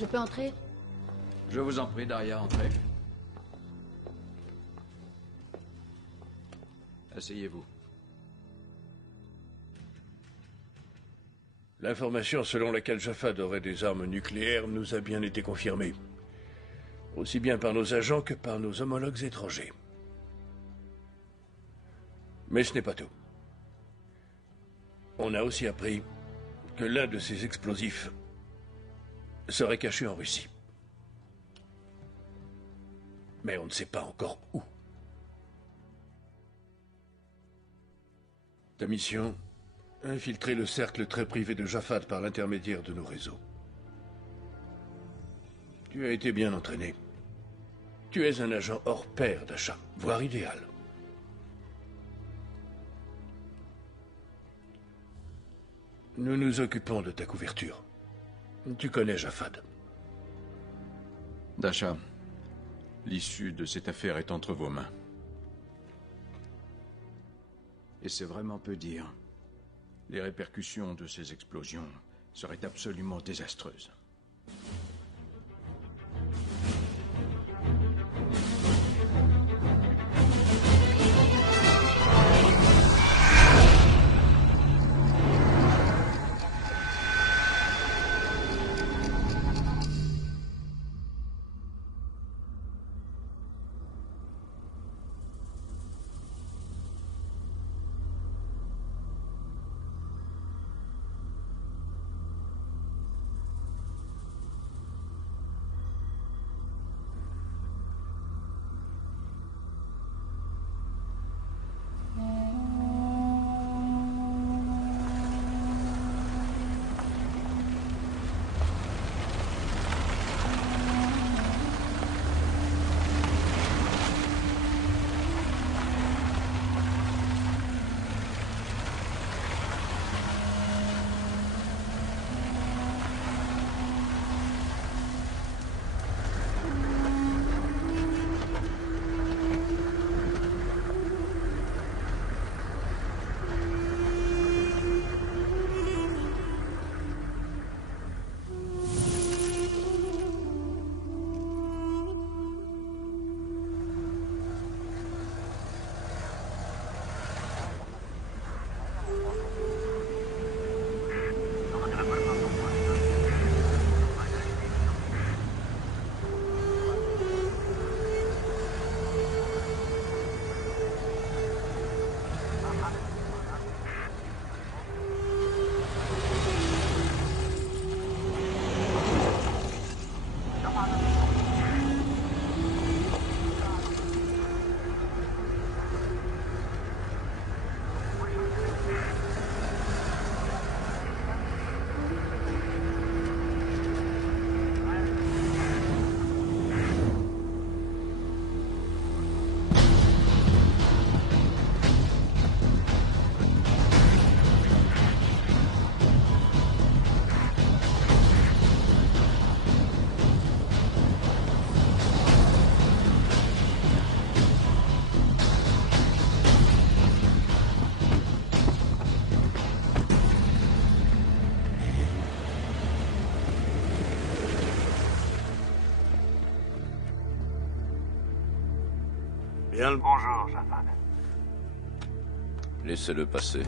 Je peux entrer? Je vous en prie, Daria, entrez. Asseyez-vous. L'information selon laquelle Jafad aurait des armes nucléaires nous a bien été confirmée. Aussi bien par nos agents que par nos homologues étrangers. Mais ce n'est pas tout. On a aussi appris que l'un de ces explosifs serait caché en Russie. Mais on ne sait pas encore où. Ta mission? Infiltrer le cercle très privé de Jafad par l'intermédiaire de nos réseaux. Tu as été bien entraîné. Tu es un agent hors pair d'achat, voire idéal. Nous nous occupons de ta couverture. Tu connais Jafad. Dasha, l'issue de cette affaire est entre vos mains. Et c'est vraiment peu dire. Les répercussions de ces explosions seraient absolument désastreuses. Bien le bonjour, Jafad. Laissez-le passer.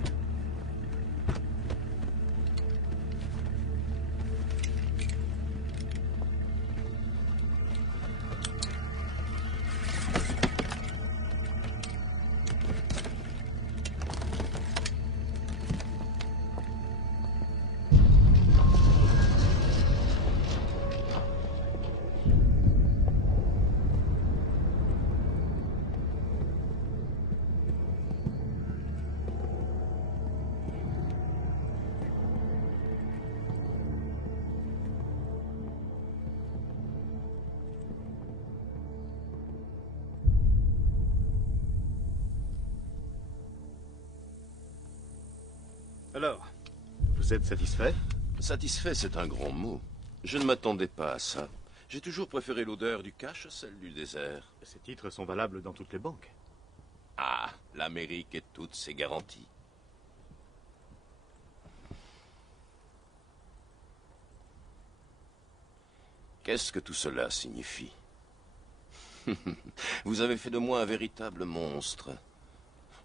Alors, vous êtes satisfait? Satisfait, c'est un grand mot. Je ne m'attendais pas à ça. J'ai toujours préféré l'odeur du cash à celle du désert. Ces titres sont valables dans toutes les banques. Ah, l'Amérique et toutes ses garanties. Qu'est-ce que tout cela signifie? Vous avez fait de moi un véritable monstre.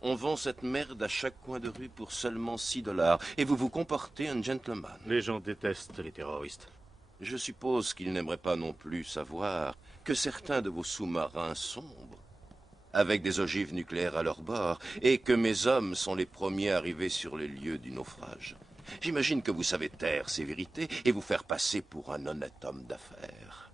On vend cette merde à chaque coin de rue pour seulement 6 $, et vous vous comportez un gentleman. Les gens détestent les terroristes. Je suppose qu'ils n'aimeraient pas non plus savoir que certains de vos sous-marins sombrent, avec des ogives nucléaires à leur bord, et que mes hommes sont les premiers arrivés sur les lieux du naufrage. J'imagine que vous savez taire ces vérités et vous faire passer pour un honnête homme d'affaires.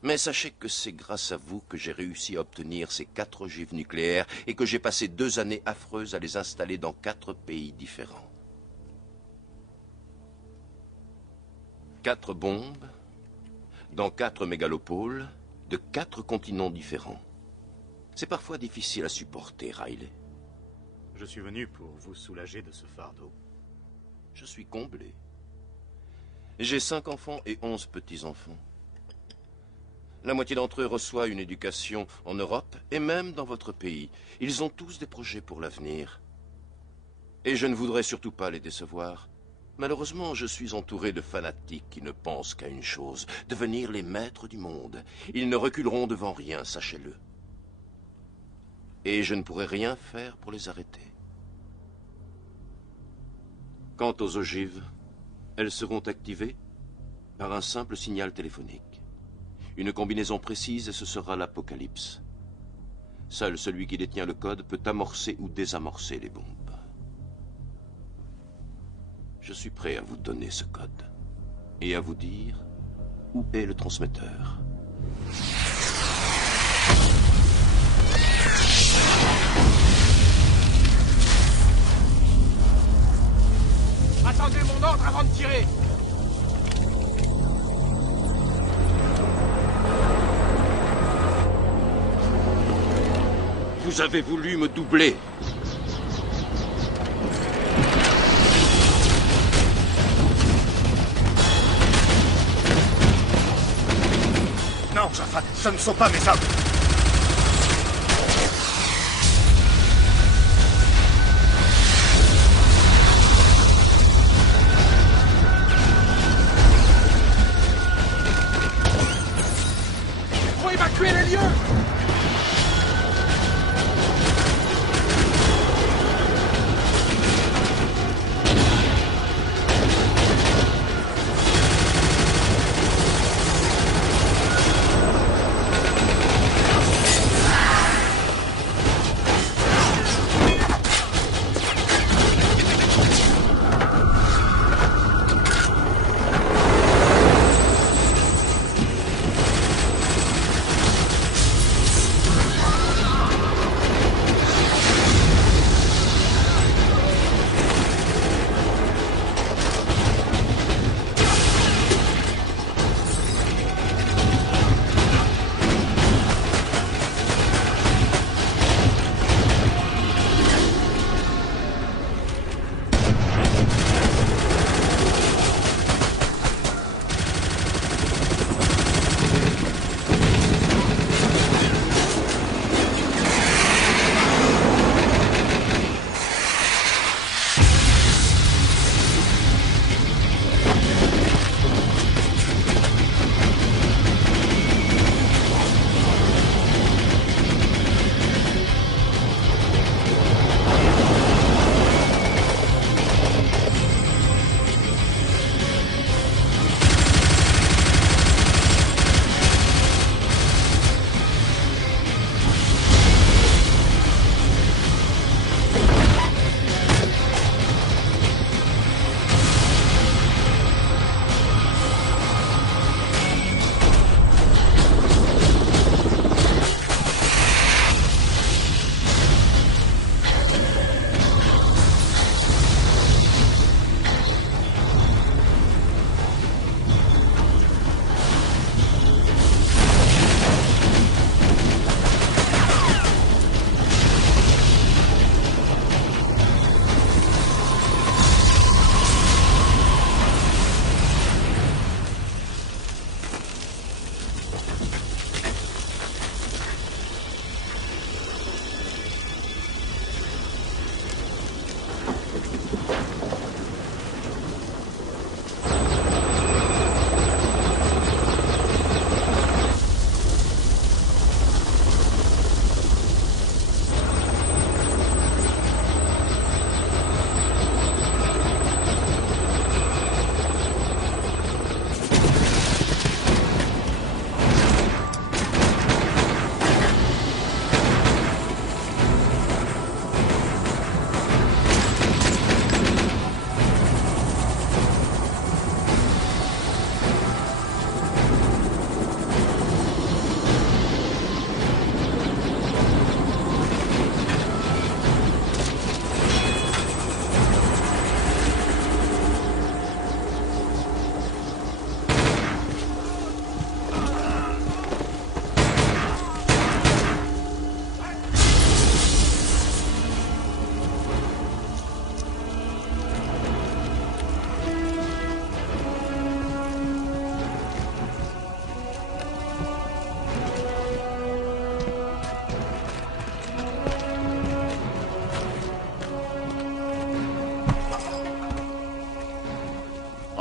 Mais sachez que c'est grâce à vous que j'ai réussi à obtenir ces 4 ogives nucléaires et que j'ai passé 2 années affreuses à les installer dans 4 pays différents. 4 bombes, dans 4 mégalopoles, de 4 continents différents. C'est parfois difficile à supporter, Riley. Je suis venu pour vous soulager de ce fardeau. Je suis comblé. J'ai 5 enfants et 11 petits-enfants. La moitié d'entre eux reçoit une éducation en Europe et même dans votre pays. Ils ont tous des projets pour l'avenir. Et je ne voudrais surtout pas les décevoir. Malheureusement, je suis entouré de fanatiques qui ne pensent qu'à une chose, devenir les maîtres du monde. Ils ne reculeront devant rien, sachez-le. Et je ne pourrai rien faire pour les arrêter. Quant aux ogives, elles seront activées par un simple signal téléphonique. Une combinaison précise et ce sera l'apocalypse. Seul celui qui détient le code peut amorcer ou désamorcer les bombes. Je suis prêt à vous donner ce code et à vous dire où est le transmetteur. Attendez mon ordre avant de tirer. Vous avez voulu me doubler. Non, Jaffa, ce ne sont pas mes hommes. Faut évacuer les lieux.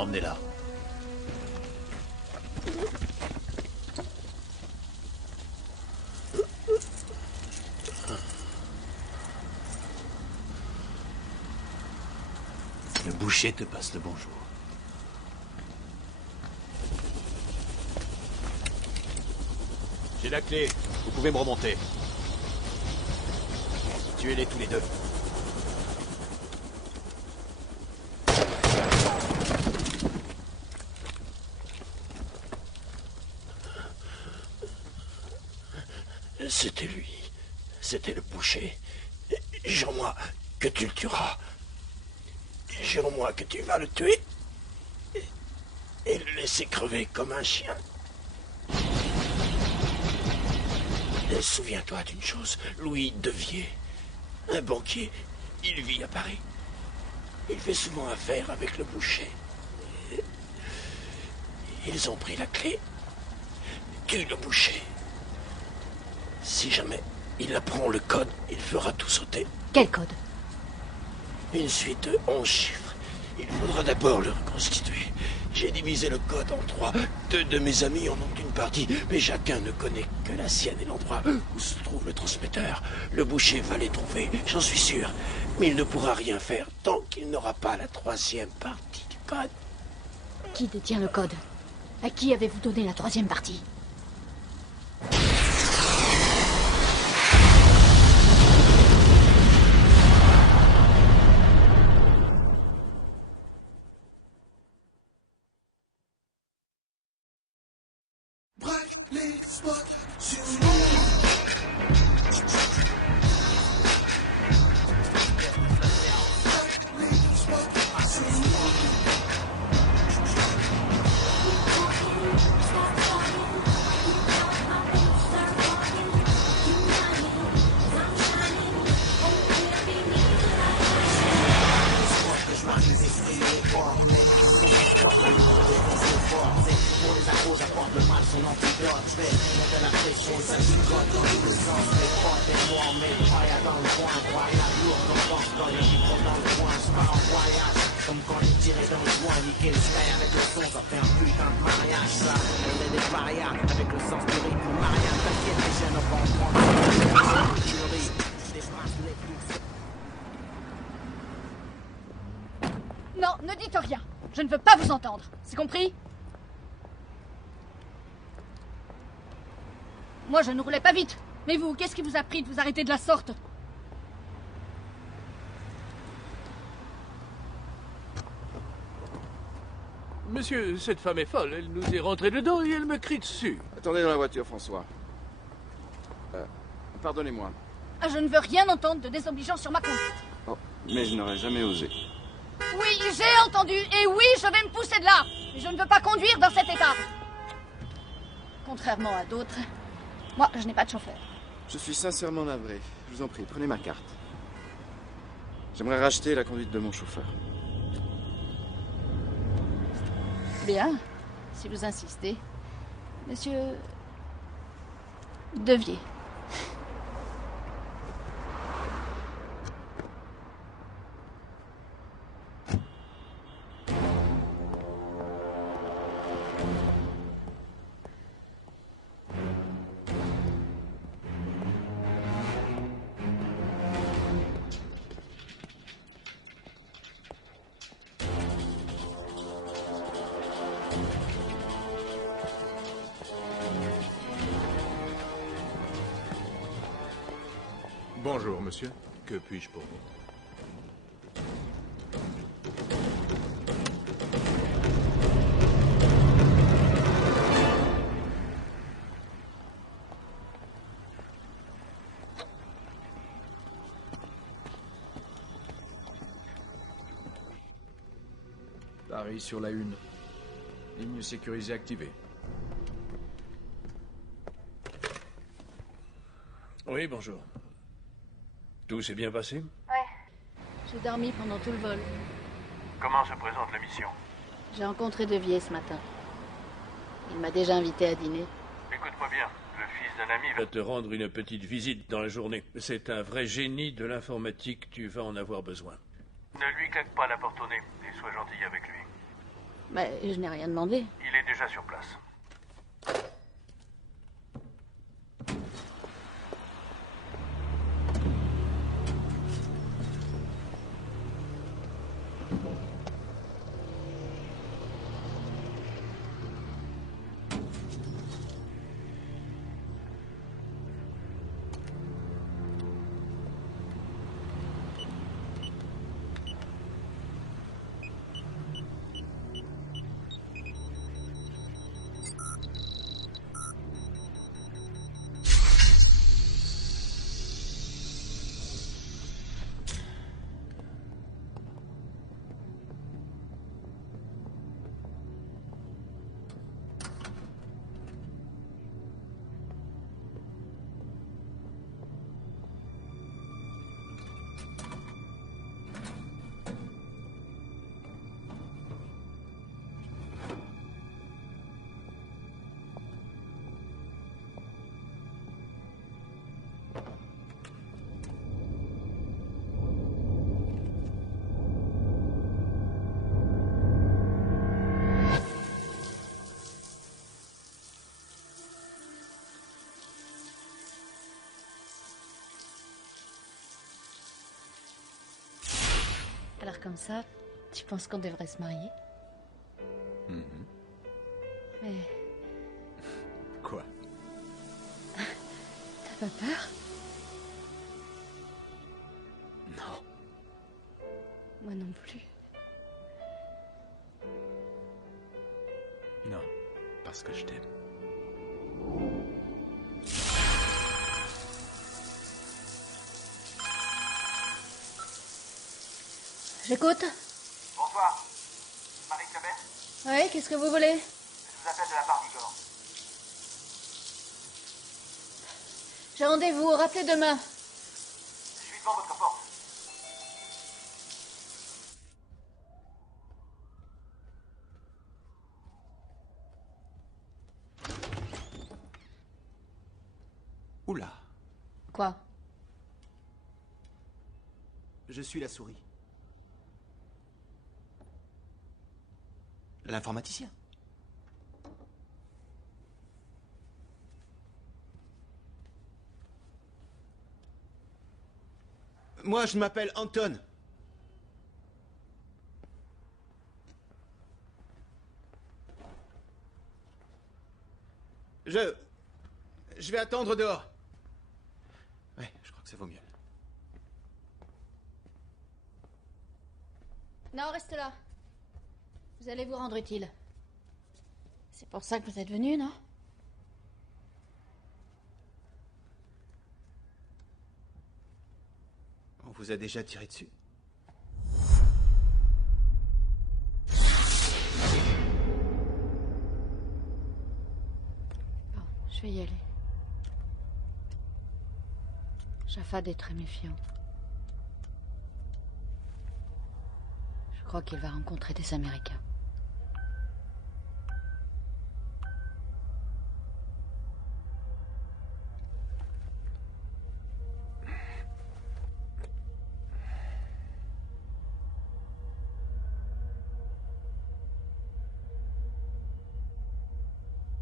Emmenez-la. Le boucher te passe le bonjour. J'ai la clé. Vous pouvez me remonter. Tuez-les tous les deux. C'était lui. C'était le boucher. Jure-moi que tu le tueras. Jure-moi que tu vas le tuer et le laisser crever comme un chien. Et souviens-toi d'une chose, Louis Devier, un banquier, il vit à Paris. Il fait souvent affaire avec le boucher. Ils ont pris la clé. Tue le boucher. Si jamais il apprend le code, il fera tout sauter. Quel code? Une suite de 11 chiffres. Il faudra d'abord le reconstituer. J'ai divisé le code en 3. 2 de mes amis en ont une partie, mais chacun ne connaît que la sienne et l'endroit où se trouve le transmetteur. Le boucher va les trouver, j'en suis sûr. Mais il ne pourra rien faire tant qu'il n'aura pas la 3e partie du code. Qui détient le code? À qui avez-vous donné la 3e partie? Non, ne dites rien. Je ne veux pas vous entendre. C'est compris? Moi, je ne roulais pas vite. Mais vous, qu'est-ce qui vous a pris de vous arrêter de la sorte? Monsieur, cette femme est folle. Elle nous est rentrée dedans et elle me crie dessus. Attendez dans la voiture, François. Pardonnez-moi. Ah, je ne veux rien entendre de désobligeant sur ma conduite. Oh, mais je n'aurais jamais osé. Oui, j'ai entendu. Et oui, je vais me pousser de là. Mais je ne veux pas conduire dans cet état. Contrairement à d'autres, moi, je n'ai pas de chauffeur. Je suis sincèrement navré. Je vous en prie, prenez ma carte. J'aimerais racheter la conduite de mon chauffeur. Bien, si vous insistez. Monsieur Devier. Bonjour, monsieur. Que puis-je pour vous? Paris sur la 1. Ligne sécurisée activée. Oui, bonjour. Tout s'est bien passé? Ouais. J'ai dormi pendant tout le vol. Comment se présente la mission? J'ai rencontré Devier ce matin. Il m'a déjà invité à dîner. Écoute-moi bien, le fils d'un ami va te rendre une petite visite dans la journée. C'est un vrai génie de l'informatique, tu vas en avoir besoin. Ne lui claque pas la porte au nez et sois gentil avec lui. Mais je n'ai rien demandé. Il est déjà sur place. Alors comme ça, tu penses qu'on devrait se marier? Mais Quoi? t'as pas peur? Non. Moi non plus. Non. Parce que je t'aime. J'écoute. Bonsoir. Marie Clebet, Oui, qu'est-ce que vous voulez? je vous appelle de la part d'Igor. J'ai rendez-vous, rappelez demain. Je suis devant votre porte. Oula, Quoi? je suis la souris. L'informaticien. Moi, je m'appelle Anton. Je vais attendre dehors. Ouais, je crois que ça vaut mieux. Non, reste là. Vous allez vous rendre utile. C'est pour ça que vous êtes venu, non? On vous a déjà tiré dessus. Bon, je vais y aller. Jafad est très méfiant. Je crois qu'il va rencontrer des Américains.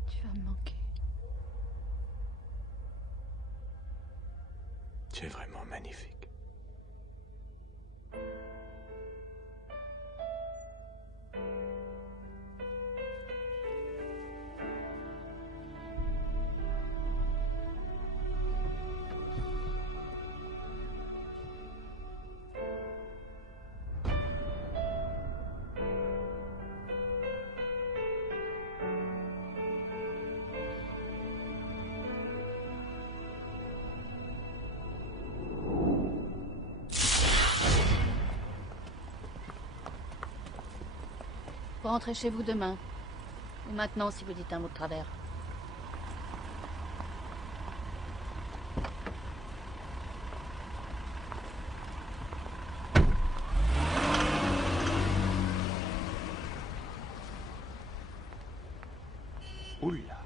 Tu vas me manquer. Tu es vraiment magnifique. Vous rentrez chez vous demain. Ou maintenant, si vous dites un mot de travers. Oula.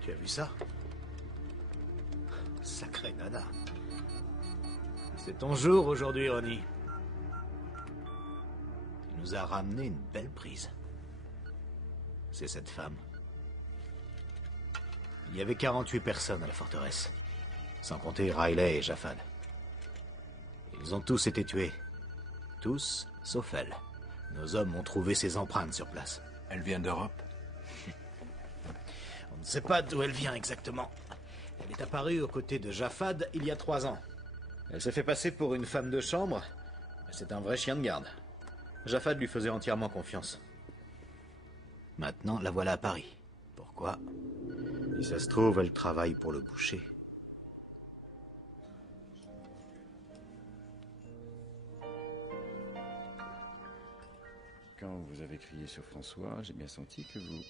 Tu as vu ça? Sacré nana. C'est ton jour aujourd'hui, Ronnie. Tu nous as ramené une belle prise. C'est cette femme. Il y avait 48 personnes à la forteresse, sans compter Riley et Japhad. Ils ont tous été tués. Tous, sauf elle. Nos hommes ont trouvé ses empreintes sur place. Elle vient d'Europe? On ne sait pas d'où elle vient exactement. Elle est apparue aux côtés de Japhad il y a 3 ans. Elle s'est fait passer pour une femme de chambre, mais c'est un vrai chien de garde. Japhad lui faisait entièrement confiance. Maintenant, la voilà à Paris. Pourquoi? Si ça se trouve, elle travaille pour le boucher. Quand vous avez crié sur François, j'ai bien senti que vous...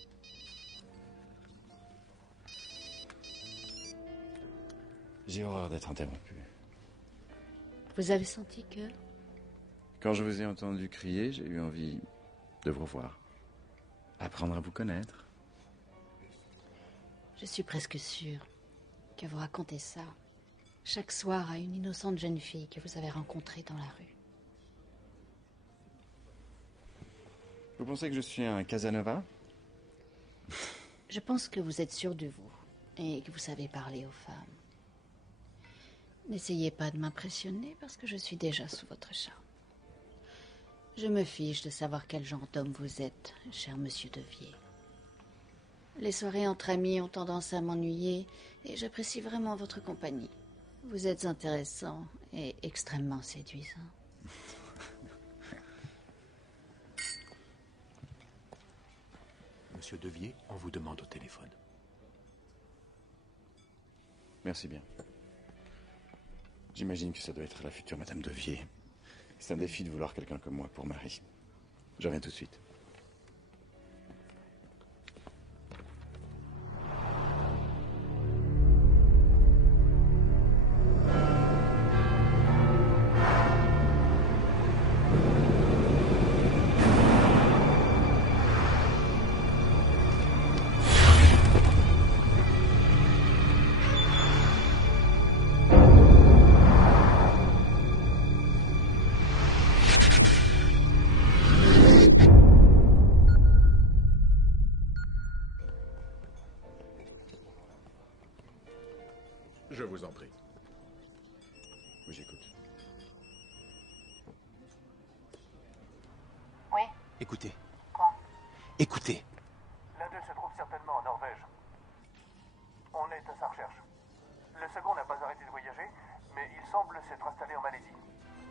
J'ai horreur d'être interrompu. Vous avez senti que... Quand je vous ai entendu crier, j'ai eu envie de vous revoir. Apprendre à vous connaître. Je suis presque sûre que vous racontez ça chaque soir à une innocente jeune fille que vous avez rencontrée dans la rue. Vous pensez que je suis un Casanova? Je pense que vous êtes sûr de vous et que vous savez parler aux femmes. N'essayez pas de m'impressionner parce que je suis déjà sous votre charme. Je me fiche de savoir quel genre d'homme vous êtes, cher monsieur Devier. Les soirées entre amis ont tendance à m'ennuyer et j'apprécie vraiment votre compagnie. Vous êtes intéressant et extrêmement séduisant. Monsieur Devier, on vous demande au téléphone. Merci bien. J'imagine que ça doit être la future Madame Devier. C'est un défi de vouloir quelqu'un comme moi pour mari. Je reviens tout de suite. Je vous en prie. Oui, j'écoute. Oui. Écoutez. Quoi? Écoutez. L'un d'eux se trouve certainement en Norvège. On est à sa recherche. Le second n'a pas arrêté de voyager, mais il semble s'être installé en Malaisie.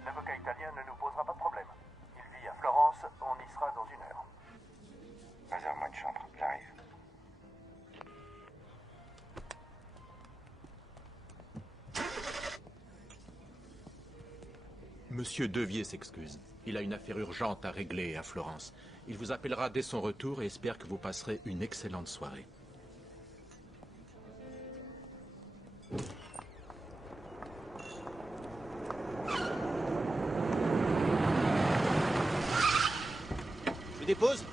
L'avocat italien ne nous posera pas de problème. Il vit à Florence, on y sera dans 1 heure. Réserve-moi une chambre, j'arrive. Monsieur Devier s'excuse. Il a une affaire urgente à régler à Florence. Il vous appellera dès son retour et espère que vous passerez une excellente soirée. Je dépose.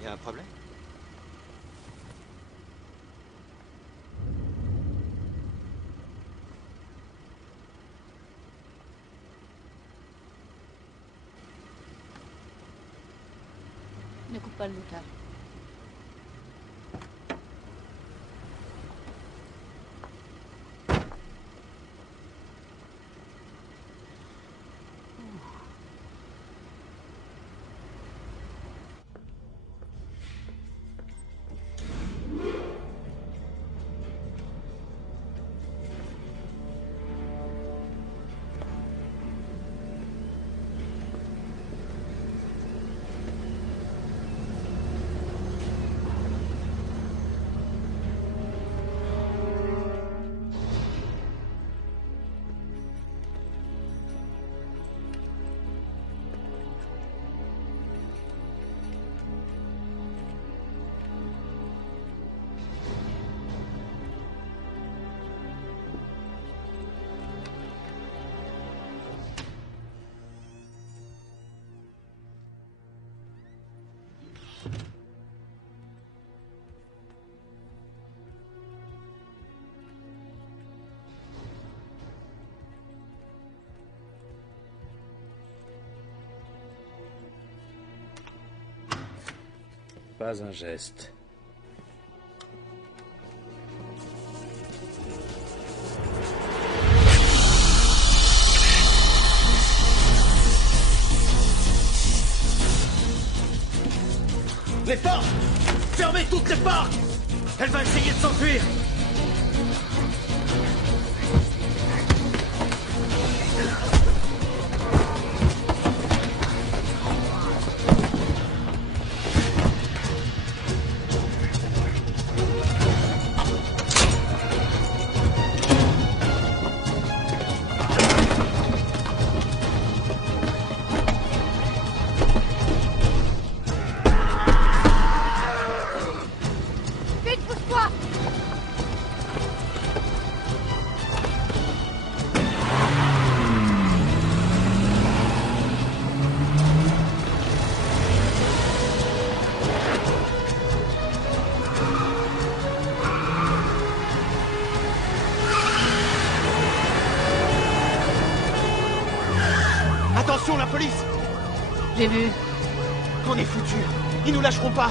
Il y a un problème? Ne coupe pas le moteur. Pas un geste. Les portes! Fermez toutes les portes! Elle va essayer de s'enfuir! Attention, la police! J'ai vu. On est foutus. Ils nous lâcheront pas.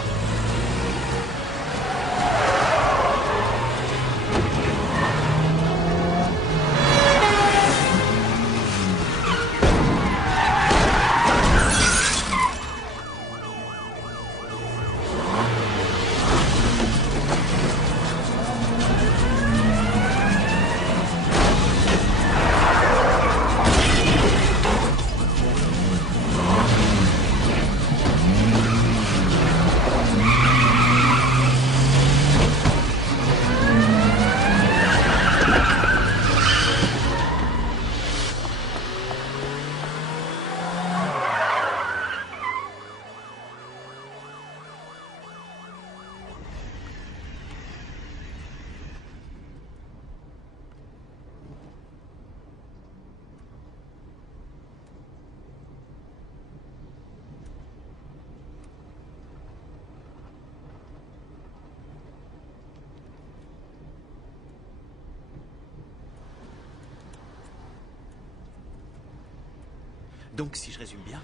Donc, si je résume bien,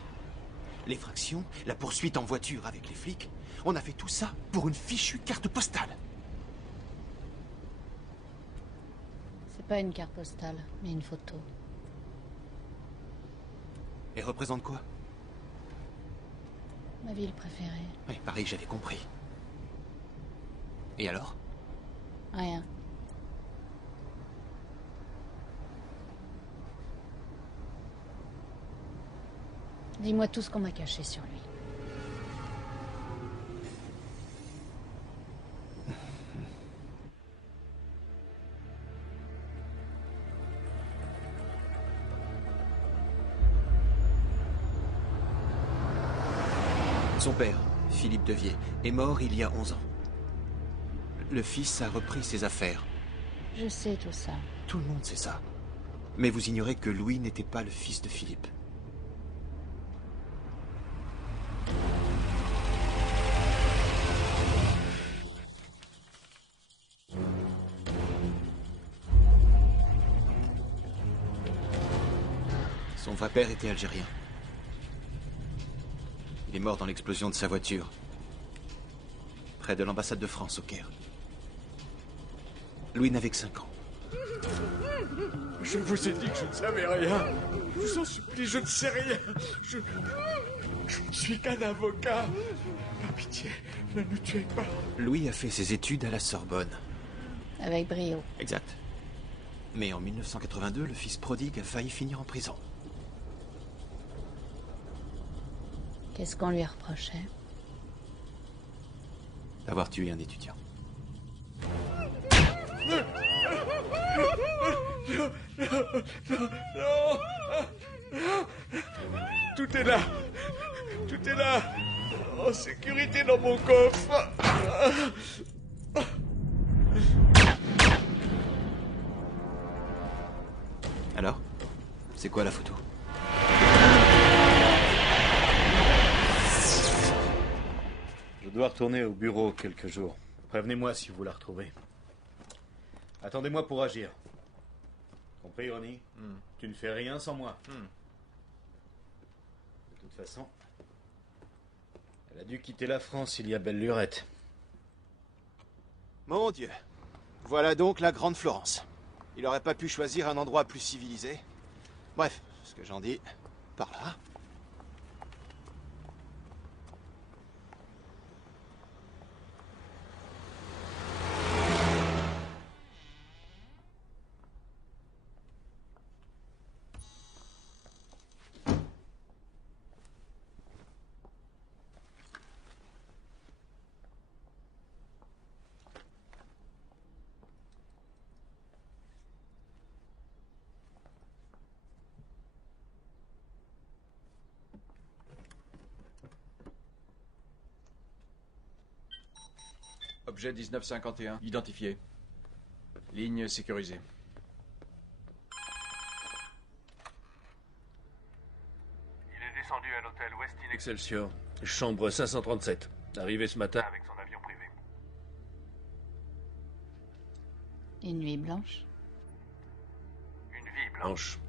l'effraction, la poursuite en voiture avec les flics, on a fait tout ça pour une fichue carte postale. C'est pas une carte postale, mais une photo. Elle représente quoi? Ma ville préférée. Oui, pareil, j'avais compris. Et alors? Rien. Dis-moi tout ce qu'on m'a caché sur lui. Son père, Philippe Devier, est mort il y a 11 ans. Le fils a repris ses affaires. Je sais tout ça. Tout le monde sait ça. Mais vous ignorez que Louis n'était pas le fils de Philippe. Son vrai père était algérien. Il est mort dans l'explosion de sa voiture, près de l'ambassade de France au Caire. Louis n'avait que 5 ans. Je vous ai dit que je ne savais rien. Je vous en supplie, je ne sais rien. Je ne suis qu'un avocat. Par pitié, ne nous tuez pas. Louis a fait ses études à la Sorbonne. Avec brio. Exact. Mais en 1982, le fils prodigue a failli finir en prison. Qu'est-ce qu'on lui reprochait? D'avoir tué un étudiant. Non, non, non. Tout est là. Tout est là. En sécurité dans mon coffre. Alors? C'est quoi la photo? Je dois retourner au bureau quelques jours. Prévenez-moi si vous la retrouvez. Attendez-moi pour agir. Compris, Ronnie? Tu ne fais rien sans moi. De toute façon, Elle a dû quitter la France il y a belle lurette. Mon Dieu. Voilà donc la Grande Florence. Il aurait pas pu choisir un endroit plus civilisé. Bref, ce que j'en dis, par là. Objet 1951, identifié. Ligne sécurisée. Il est descendu à l'hôtel Westin Excelsior, chambre 537. Arrivé ce matin. avec son avion privé. Une nuit blanche. Une vie blanche.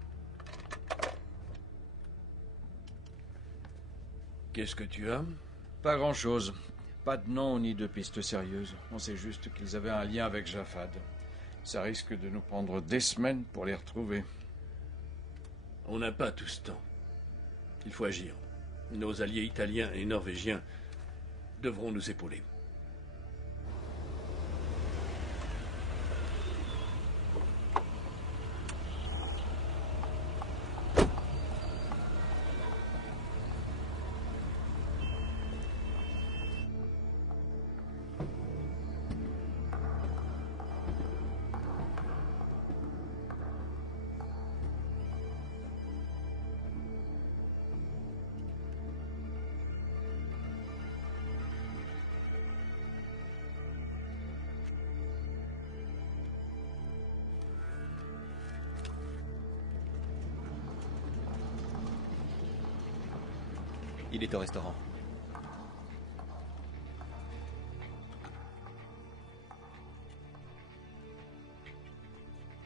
Qu'est-ce que tu as? Pas grand-chose. Pas de nom ni de piste sérieuse. On sait juste qu'ils avaient un lien avec Jafad. Ça risque de nous prendre des semaines pour les retrouver. On n'a pas tout ce temps. Il faut agir. Nos alliés italiens et norvégiens devront nous épauler. Il est au restaurant.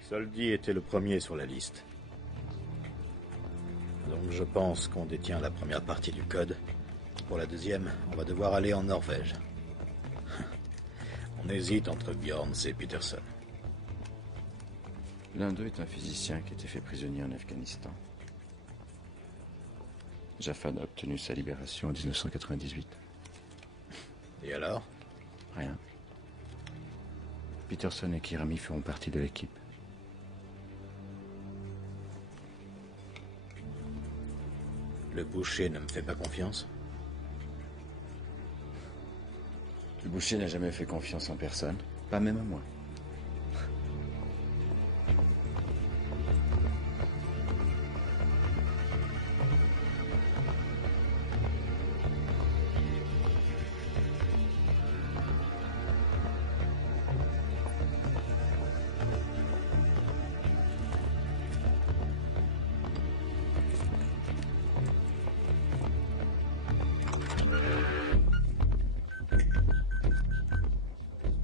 Soldi était le premier sur la liste. Donc je pense qu'on détient la première partie du code. Pour la deuxième, on va devoir aller en Norvège. On hésite entre Bjorns et Peterson. L'un d'eux est un physicien qui a été fait prisonnier en Afghanistan. Jafad a obtenu sa libération en 1998. Et alors? Rien. Peterson et Kirami feront partie de l'équipe. Le boucher ne me fait pas confiance? Le boucher n'a jamais fait confiance en personne, pas même à moi.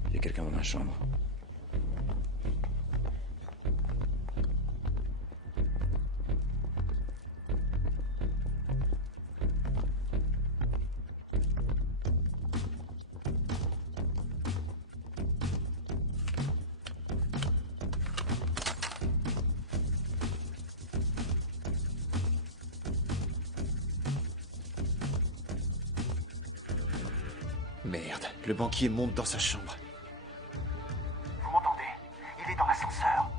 Il y a quelqu'un dans ma chambre. Merde, le banquier monte dans sa chambre. Vous m'entendez? Il est dans l'ascenseur.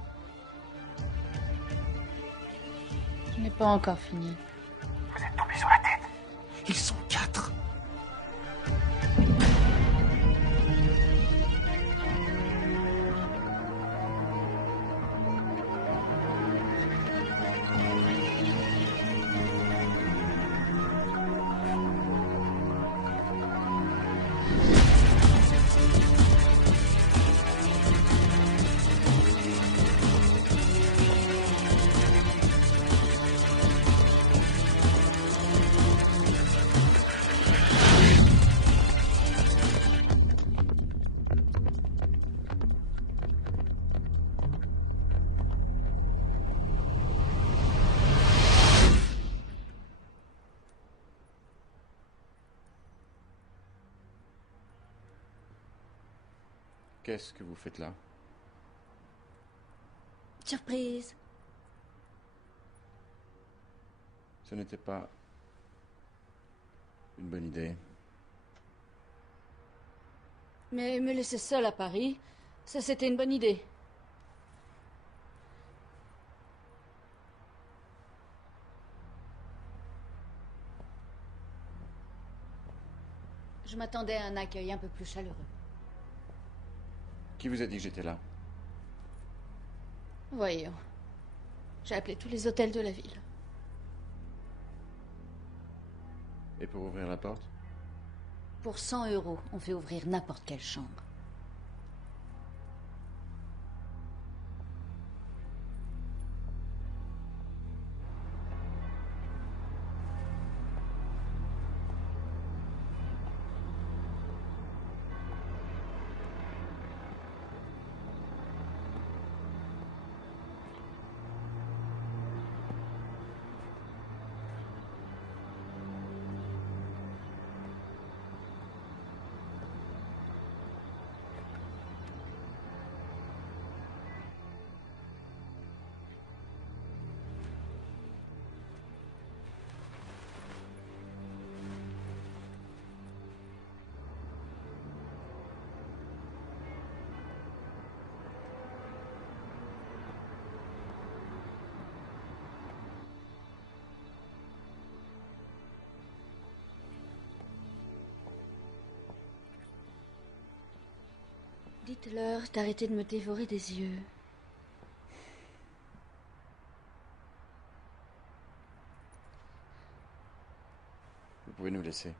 Je n'ai pas encore fini. Vous êtes tombé sur la tête. Ils sont 4. Qu'est-ce que vous faites là? Surprise. Ce n'était pas une bonne idée. Mais me laisser seule à Paris, ça c'était une bonne idée. Je m'attendais à un accueil un peu plus chaleureux. Qui vous a dit que j'étais là? Voyons. J'ai appelé tous les hôtels de la ville. Et pour ouvrir la porte? Pour 100 €, on fait ouvrir n'importe quelle chambre. Dites-leur d'arrêter de me dévorer des yeux. Vous pouvez nous laisser.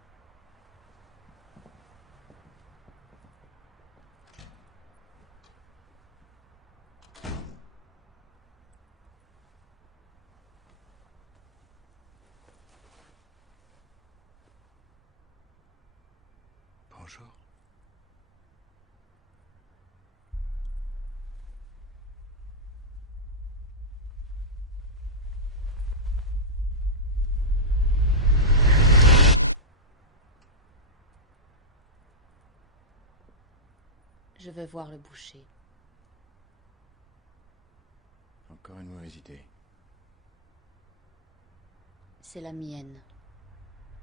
Bonjour. Je veux voir le boucher. Encore une mauvaise idée. C'est la mienne.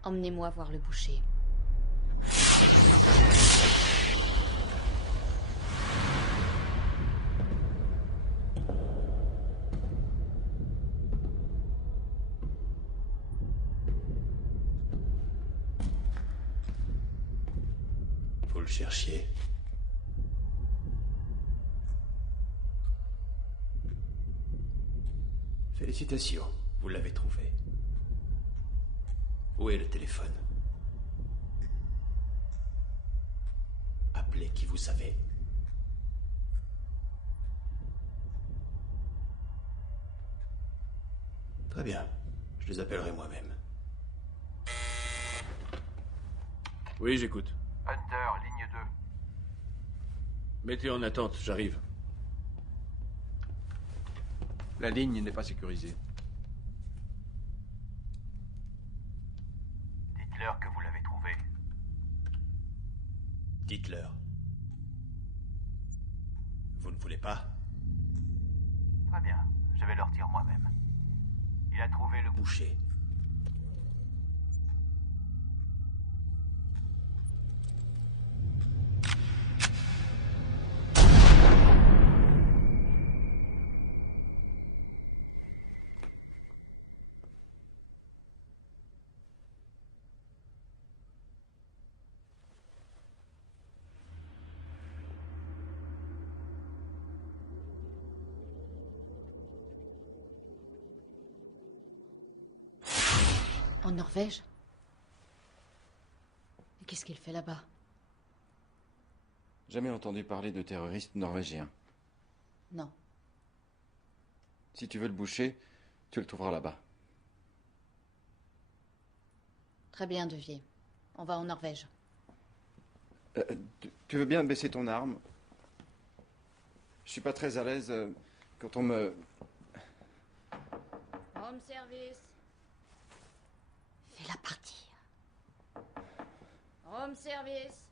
Emmenez-moi voir le boucher. Vous le cherchiez. Félicitations, vous l'avez trouvé. Où est le téléphone? Appelez qui vous savez. Très bien, je les appellerai moi-même. Oui, j'écoute. Hunter, ligne 2. Mettez en attente, j'arrive. La ligne n'est pas sécurisée. Dites-leur que vous l'avez trouvé. Dites-leur. Vous ne voulez pas? Très bien, je vais leur dire moi-même. Il a trouvé le Boucher. En Norvège? Et qu'est-ce qu'il fait là-bas? Jamais entendu parler de terroristes norvégiens. Non. Si tu veux le boucher, tu le trouveras là-bas. Très bien, Devier. On va en Norvège. Tu veux bien baisser ton arme? Je suis pas très à l'aise quand on me... Home service. Fais-la partir. Home service.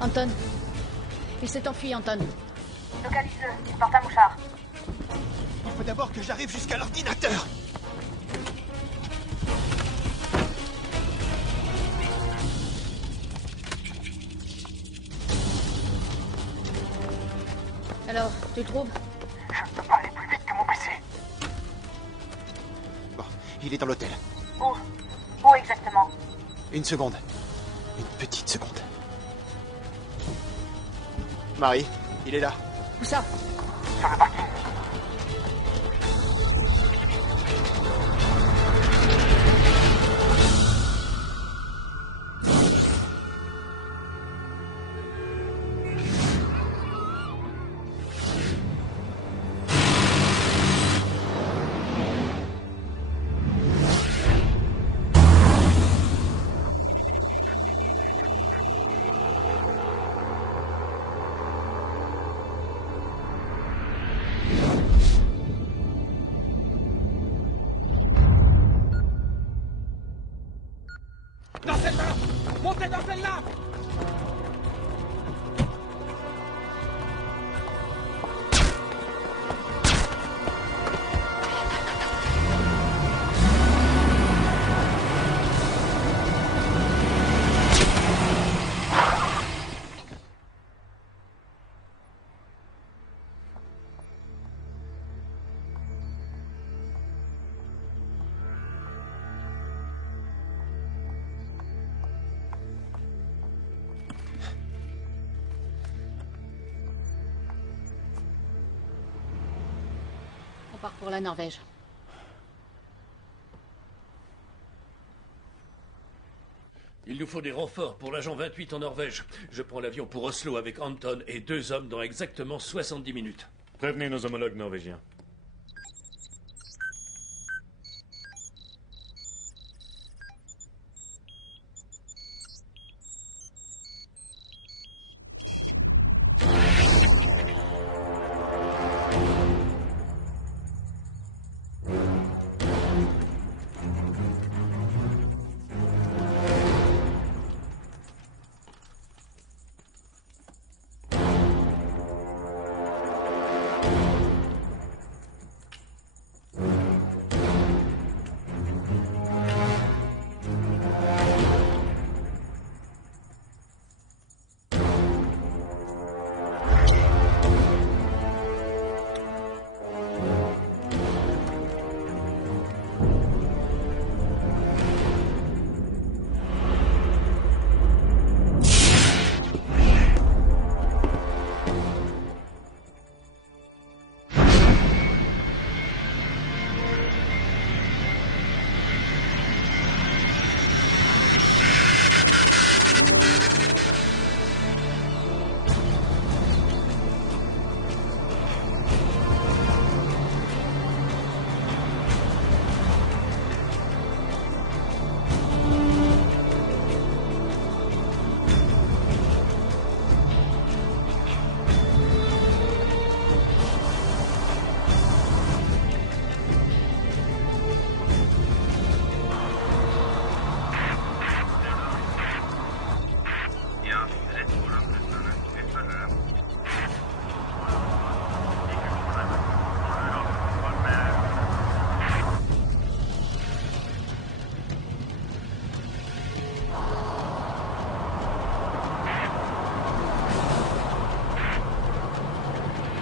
Anton. Il s'est enfui, Anton. Localise-le, il porte un mouchard. Il faut d'abord que j'arrive jusqu'à l'ordinateur. Alors, tu le trouves? Je ne peux pas aller plus vite que mon PC. Bon, il est dans l'hôtel. Où exactement? Une seconde. Une petite seconde. Marie, il est là. Où ça? Sur le parking. Dans celle-là! Montez dans celle-là! On part pour la Norvège. Il nous faut des renforts pour l'agent 28 en Norvège. Je prends l'avion pour Oslo avec Anton et 2 hommes dans exactement 70 minutes. Prévenez nos homologues norvégiens.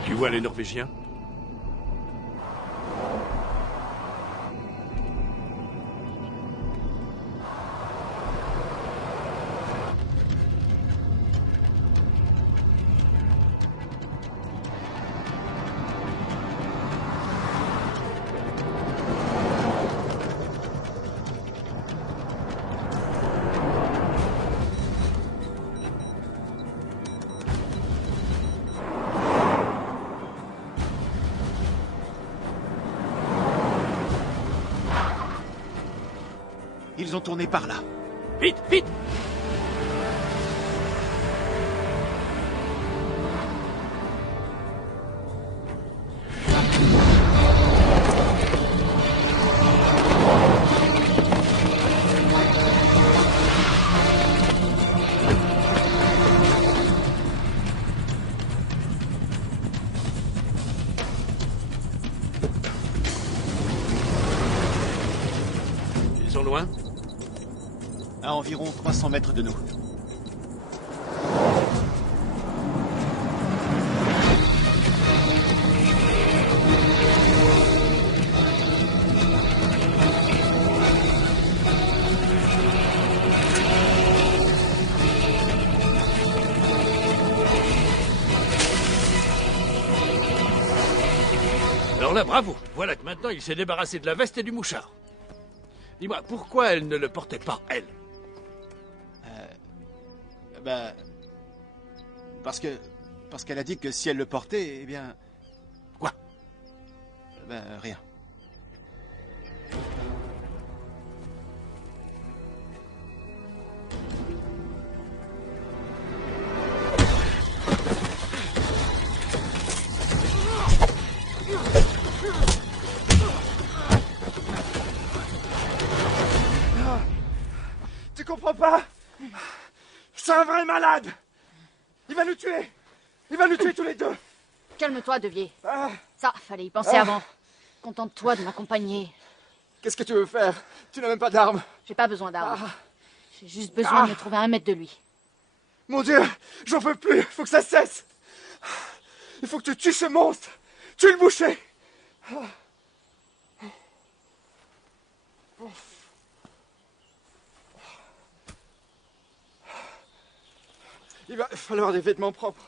Tu vois les Norvégiens? Ils ont tourné par là. Vite, vite! Ils sont loin? À environ 300 mètres de nous. Alors là, bravo. Voilà que maintenant, il s'est débarrassé de la veste et du mouchard. Dis-moi, pourquoi elle ne le portait pas, elle? Parce qu'elle a dit que si elle le portait, eh bien... Quoi? Rien. Tu comprends pas? C'est un vrai malade! Il va nous tuer! Il va nous tuer tous les deux! Calme-toi, Devier. Ça, fallait y penser avant. Contente-toi de m'accompagner. Qu'est-ce que tu veux faire? Tu n'as même pas d'armes. J'ai pas besoin d'armes. J'ai juste besoin de me trouver à 1 mètre de lui. Mon Dieu, j'en peux plus. Faut que ça cesse. Il faut que tu tues ce monstre. Tue le boucher. Il va falloir des vêtements propres.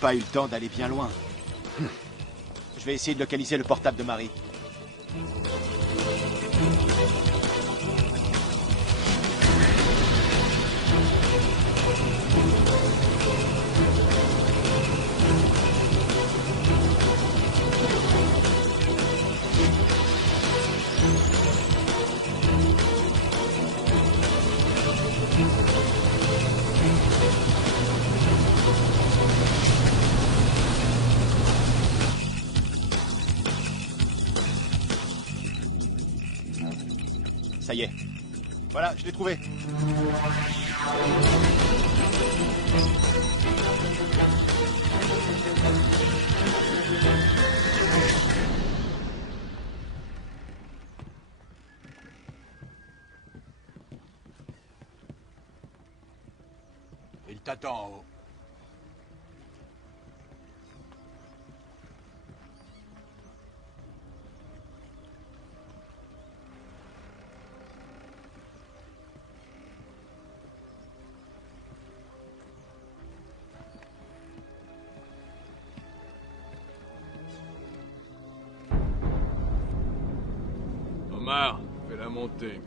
Pas eu le temps d'aller bien loin. Je vais essayer de localiser le portable de Marie. Ça y est. Voilà, je l'ai trouvé. Il t'attend en haut. Omar, fais-la monter.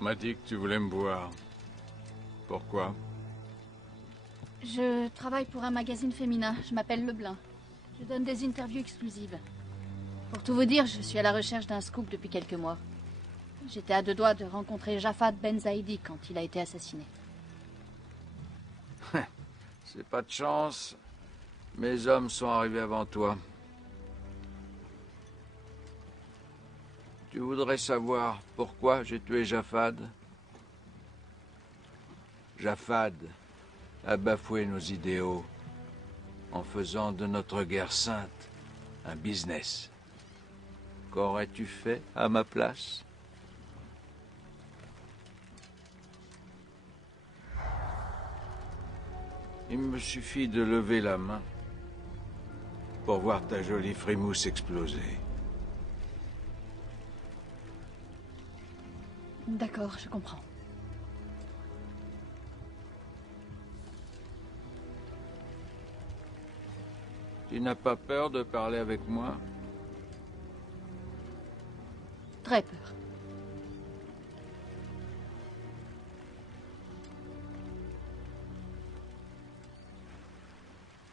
On m'a dit que tu voulais me voir. Pourquoi? Je travaille pour un magazine féminin. Je m'appelle Leblin. Je donne des interviews exclusives. Pour tout vous dire, je suis à la recherche d'un scoop depuis quelques mois. J'étais à 2 doigts de rencontrer Jafad Ben Zaidi quand il a été assassiné. C'est pas de chance. Mes hommes sont arrivés avant toi. Tu voudrais savoir pourquoi j'ai tué Japhad? Japhad a bafoué nos idéaux en faisant de notre guerre sainte un business. Qu'aurais-tu fait à ma place? Il me suffit de lever la main pour voir ta jolie frimousse exploser. D'accord, je comprends. Tu n'as pas peur de parler avec moi? Très peur.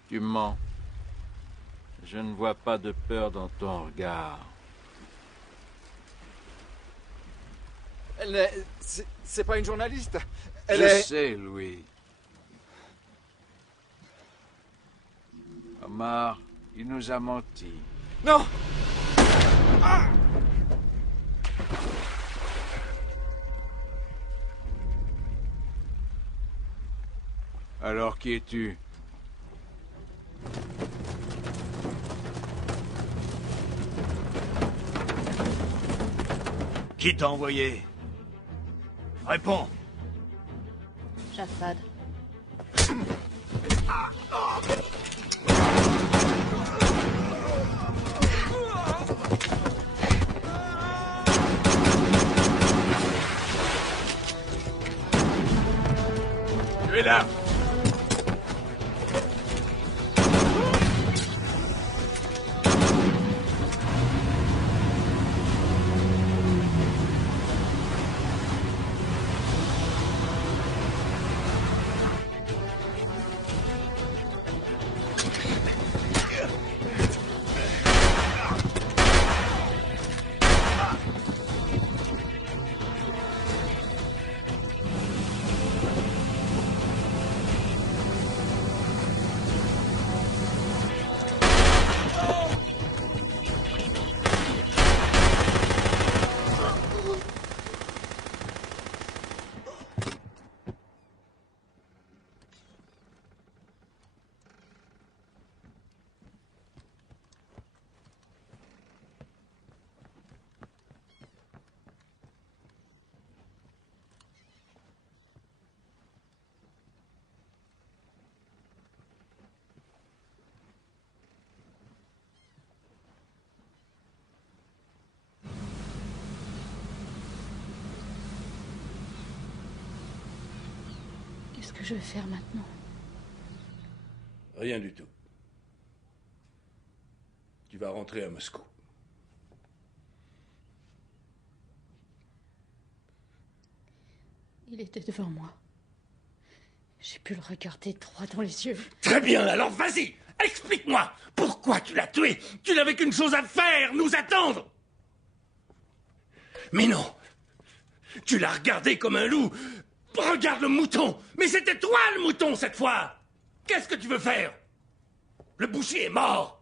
Tu mens. Je ne vois pas de peur dans ton regard. C'est pas une journaliste. Je sais, Louis. Omar, il nous a menti. Non! Ah! Alors qui es-tu? Qui t'a envoyé? Réponds. Japhad. Tu es là. Qu'est-ce que je vais faire maintenant? Rien du tout. Tu vas rentrer à Moscou. Il était devant moi. J'ai pu le regarder droit dans les yeux. Très bien, alors vas-y, explique-moi. Pourquoi tu l'as tué? Tu n'avais qu'une chose à faire, nous attendre. Mais non. Tu l'as regardé comme un loup. Regarde le mouton. Mais c'était toi le mouton cette fois. Qu'est-ce que tu veux faire? Le boucher est mort.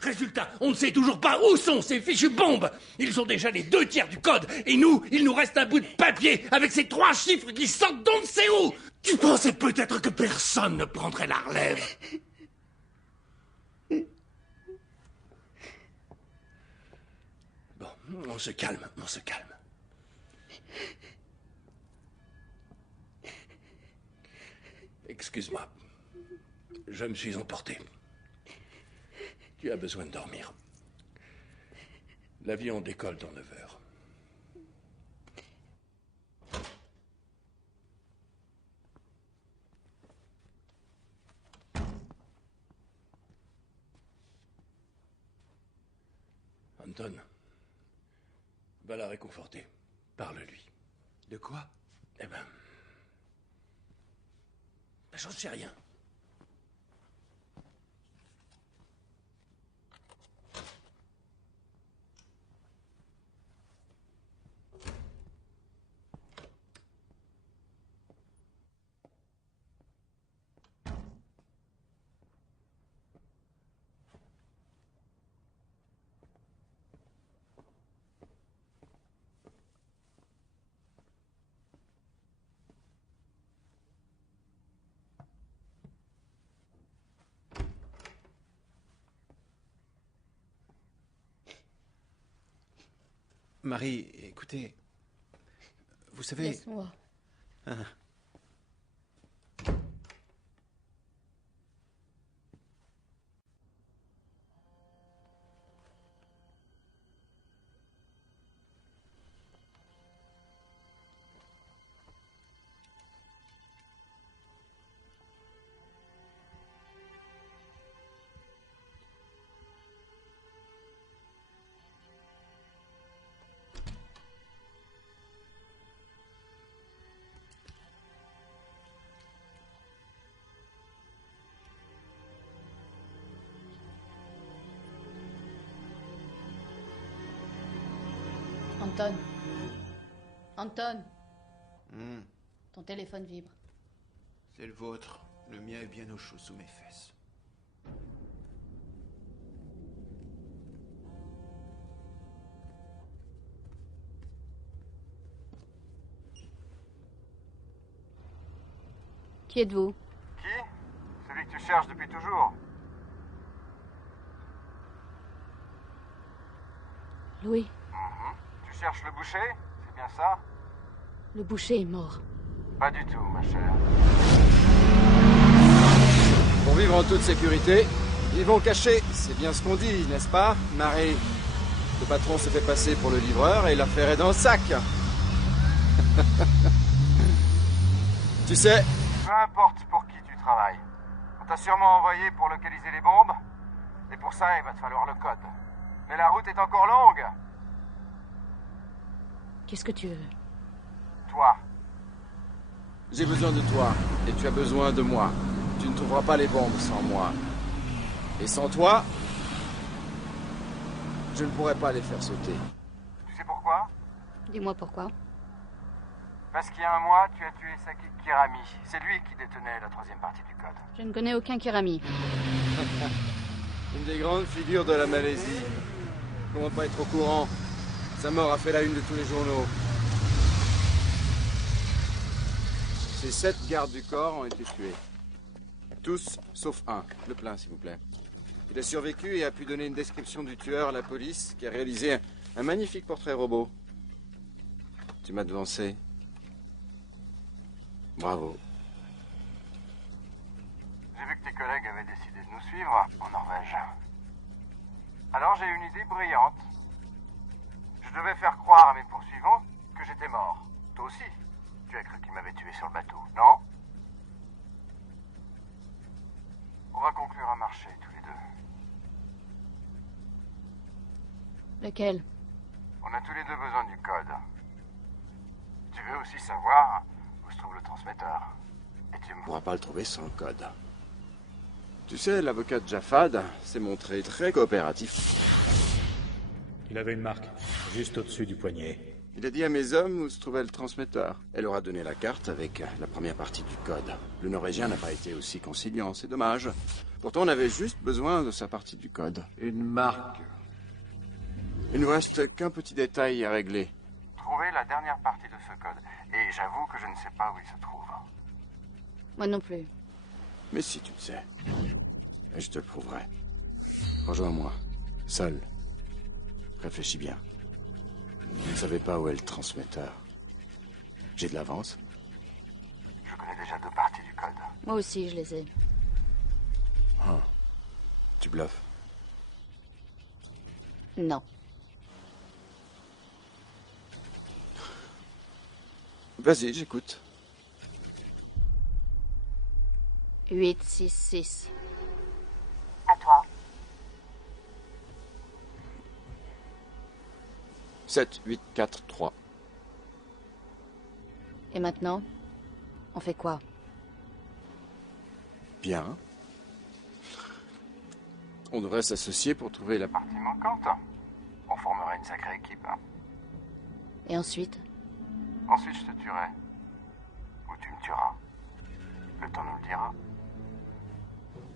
Résultat, on ne sait toujours pas où sont ces fichues bombes. Ils ont déjà les 2/3 du code. Et nous, il nous reste un bout de papier avec ces 3 chiffres qui sortent d'on ne sait où. Tu pensais peut-être que personne ne prendrait la relève. Bon, on se calme, on se calme. Excuse-moi. Je me suis emporté. Tu as besoin de dormir. L'avion décolle dans 9 heures. Anton, va la réconforter. Parle-lui. De quoi? Eh ben... J'en sais rien. Marie, écoutez... Vous savez... Laisse-moi. Ah. Anton. Anton, Hmm, ton téléphone vibre. c'est le vôtre. Le mien est bien au chaud sous mes fesses. Qui êtes-vous? Qui? Celui que tu cherches depuis toujours. Louis, Tu cherches le boucher? C'est bien ça? le boucher est mort. Pas du tout, ma chère. Pour vivre en toute sécurité, ils vont cacher. C'est bien ce qu'on dit, n'est-ce pas, Marie? Le patron s'est fait passer pour le livreur et l'affaire est dans le sac. Tu sais... Peu importe pour qui tu travailles. On t'a sûrement envoyé pour localiser les bombes. Et pour ça, il va te falloir le code. Mais la route est encore longue. Qu'est-ce que tu veux? Toi. J'ai besoin de toi, et tu as besoin de moi. Tu ne trouveras pas les bombes sans moi. Et sans toi, je ne pourrais pas les faire sauter. Tu sais pourquoi? Dis-moi pourquoi. Parce qu'il y a un mois, tu as tué Saki Kirami. C'est lui qui détenait la troisième partie du code. Je ne connais aucun Kirami. Une des grandes figures de la Malaisie. Comment pas être au courant? Sa mort a fait la une de tous les journaux. Ces 7 gardes du corps ont été tués. Tous, sauf un. Le plein, s'il vous plaît. Il a survécu et a pu donner une description du tueur à la police, qui a réalisé un magnifique portrait robot. Tu m'as devancé. Bravo. J'ai vu que tes collègues avaient décidé de nous suivre en Norvège. Alors j'ai une idée brillante. Je devais faire croire à mes poursuivants que j'étais mort. Toi aussi, tu as cru qu'ils m'avaient tué sur le bateau, non? On va conclure un marché tous les deux. Lequel? On a tous les deux besoin du code. Tu veux aussi savoir où se trouve le transmetteur. Et tu me pourras pas le trouver sans le code. Tu sais, l'avocat de Jafad s'est montré très coopératif. Il avait une marque, juste au-dessus du poignet. Il a dit à mes hommes où se trouvait le transmetteur. Elle leur a donné la carte avec la première partie du code. Le Norvégien n'a pas été aussi conciliant, c'est dommage. Pourtant, on avait juste besoin de sa partie du code. Une marque. Il ne nous reste qu'un petit détail à régler. trouver la dernière partie de ce code. Et j'avoue que je ne sais pas où il se trouve. Moi non plus. Mais si tu le sais. Et je te le prouverai. Rejoins-moi. Seul. Réfléchis bien. Vous ne savez pas où est le transmetteur. J'ai de l'avance. Je connais déjà 2 parties du code. Moi aussi, je les ai. Ah. Tu bluffes. Non. Vas-y, j'écoute. 866. À toi. 7, 8, 4, 3. Et maintenant, on fait quoi? Bien. On devrait s'associer pour trouver la partie manquante. On formera une sacrée équipe. Et ensuite? Ensuite, je te tuerai. Ou tu me tueras. Le temps nous le dira.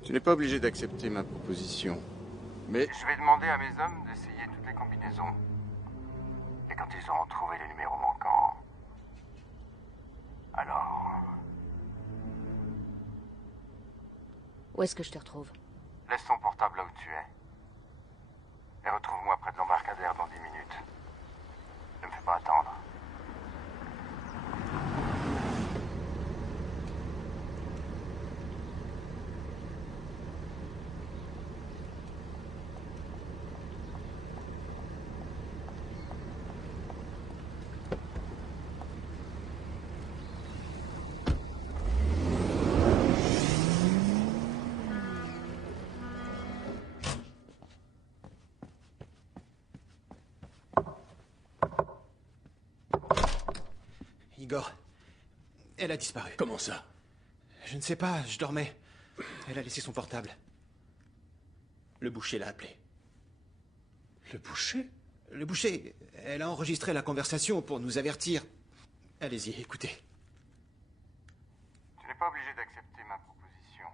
Tu n'es pas obligé d'accepter ma proposition. Mais... Je vais demander à mes hommes d'essayer toutes les combinaisons. Et quand ils auront trouvé les numéros manquants... Alors... Où est-ce que je te retrouve? Laisse ton portable là où tu es. Et retrouve-moi près de l'embarcadère dans 10 minutes. Igor, elle a disparu. Comment ça? Je ne sais pas, je dormais. Elle a laissé son portable. Le boucher l'a appelé. Le boucher? Le boucher, elle a enregistré la conversation pour nous avertir. Allez-y, écoutez. Tu n'es pas obligé d'accepter ma proposition.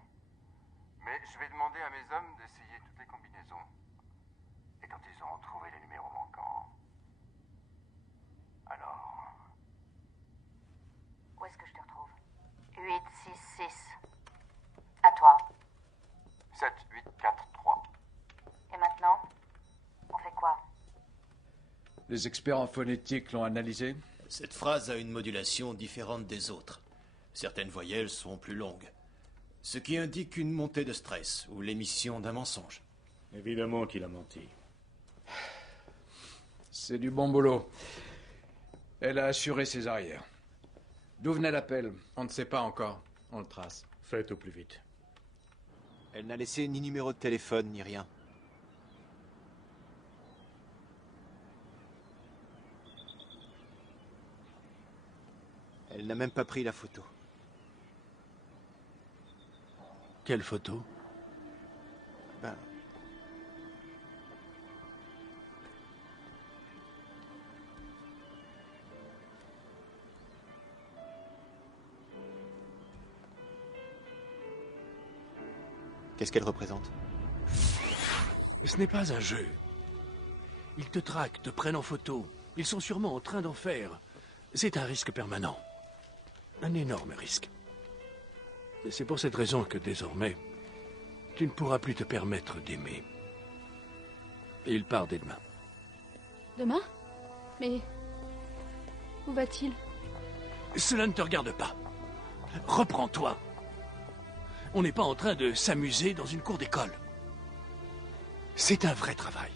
Mais je vais demander à mes hommes d'essayer toutes les combinaisons. Et quand ils auront trouvé les numéros manquants... Alors... Où est-ce que je te retrouve? 866. À toi. 7, 8, 4, 3. Et maintenant, on fait quoi? Les experts en phonétique l'ont analysé? Cette phrase a une modulation différente des autres. Certaines voyelles sont plus longues. Ce qui indique une montée de stress ou l'émission d'un mensonge. Évidemment qu'il a menti. C'est du bon boulot. Elle a assuré ses arrières. D'où venait l'appel? On ne sait pas encore. On le trace. Faites au plus vite. Elle n'a laissé ni numéro de téléphone, ni rien. Elle n'a même pas pris la photo. Quelle photo? Ben... Qu'est-ce qu'elle représente? Ce n'est pas un jeu. Ils te traquent, te prennent en photo. Ils sont sûrement en train d'en faire. C'est un risque permanent. Un énorme risque. Et c'est pour cette raison que désormais, tu ne pourras plus te permettre d'aimer. Et il part dès demain. Demain? Mais... où va-t-il? Cela ne te regarde pas. Reprends-toi. On n'est pas en train de s'amuser dans une cour d'école. C'est un vrai travail.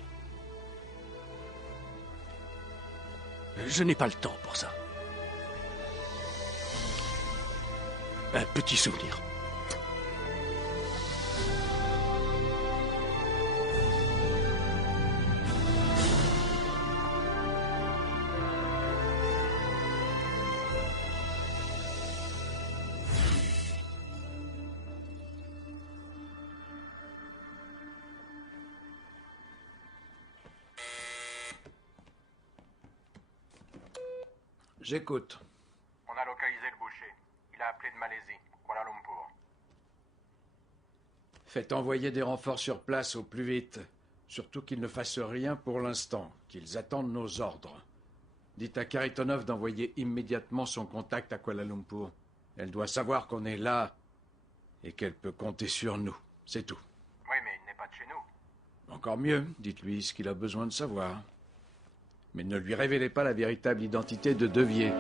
Je n'ai pas le temps pour ça. Un petit souvenir. J'écoute. On a localisé le boucher. Il a appelé de Malaisie, Kuala Lumpur. Faites envoyer des renforts sur place au plus vite. Surtout qu'ils ne fassent rien pour l'instant, qu'ils attendent nos ordres. Dites à Kharitonov d'envoyer immédiatement son contact à Kuala Lumpur. Elle doit savoir qu'on est là et qu'elle peut compter sur nous. C'est tout. Oui, mais il n'est pas de chez nous. Encore mieux, dites-lui ce qu'il a besoin de savoir. Mais ne lui révélez pas la véritable identité de Devier.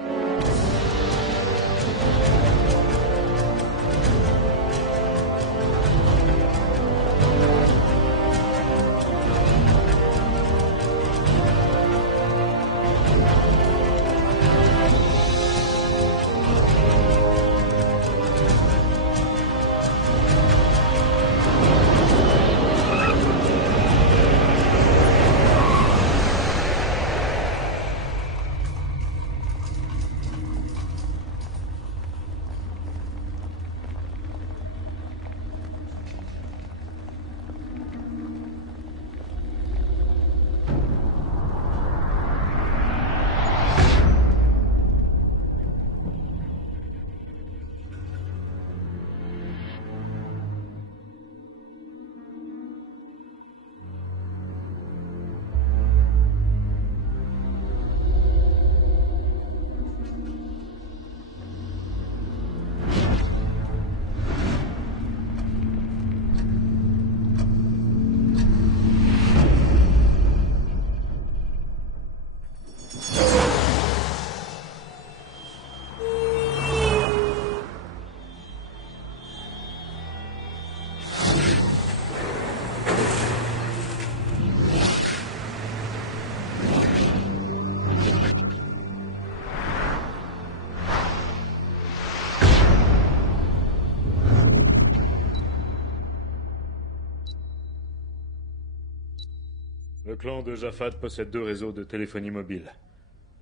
Le clan de Jafad possède 2 réseaux de téléphonie mobile.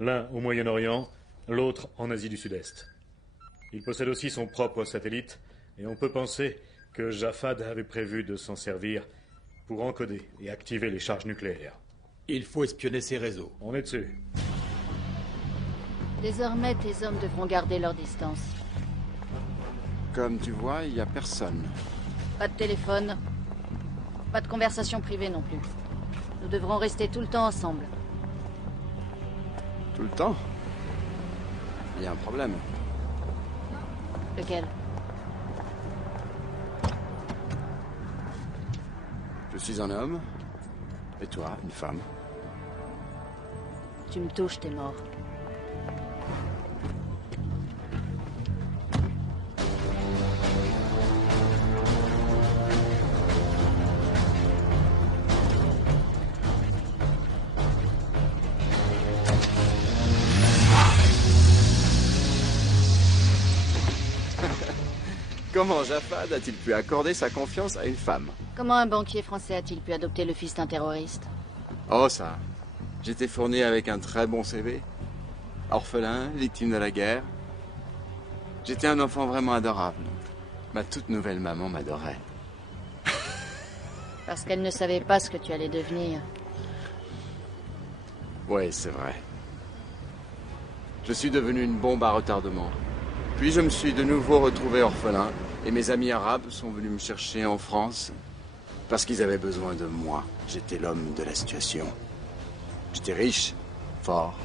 L'un au Moyen-Orient l'autre en Asie du Sud-Est. Il possède aussi son propre satellite, et on peut penser que Jafad avait prévu de s'en servir pour encoder et activer les charges nucléaires. Il faut espionner ses réseaux. On est dessus. Désormais, tes hommes devront garder leur distance. Comme tu vois, il n'y a personne. Pas de téléphone. Pas de conversation privée non plus. Nous devrons rester tout le temps ensemble. Tout le temps? Il y a un problème. Lequel? Je suis un homme, et toi, une femme. Tu me touches, t'es mort. Comment Jafad a-t-il pu accorder sa confiance à une femme? Comment un banquier français a-t-il pu adopter le fils d'un terroriste? Oh ça, j'étais fourni avec un très bon CV. Orphelin, victime de la guerre. J'étais un enfant vraiment adorable. Ma toute nouvelle maman m'adorait. Parce qu'elle ne savait pas ce que tu allais devenir. Oui, c'est vrai. Je suis devenu une bombe à retardement. Puis je me suis de nouveau retrouvé orphelin, et mes amis arabes sont venus me chercher en France parce qu'ils avaient besoin de moi. J'étais l'homme de la situation. J'étais riche, fort,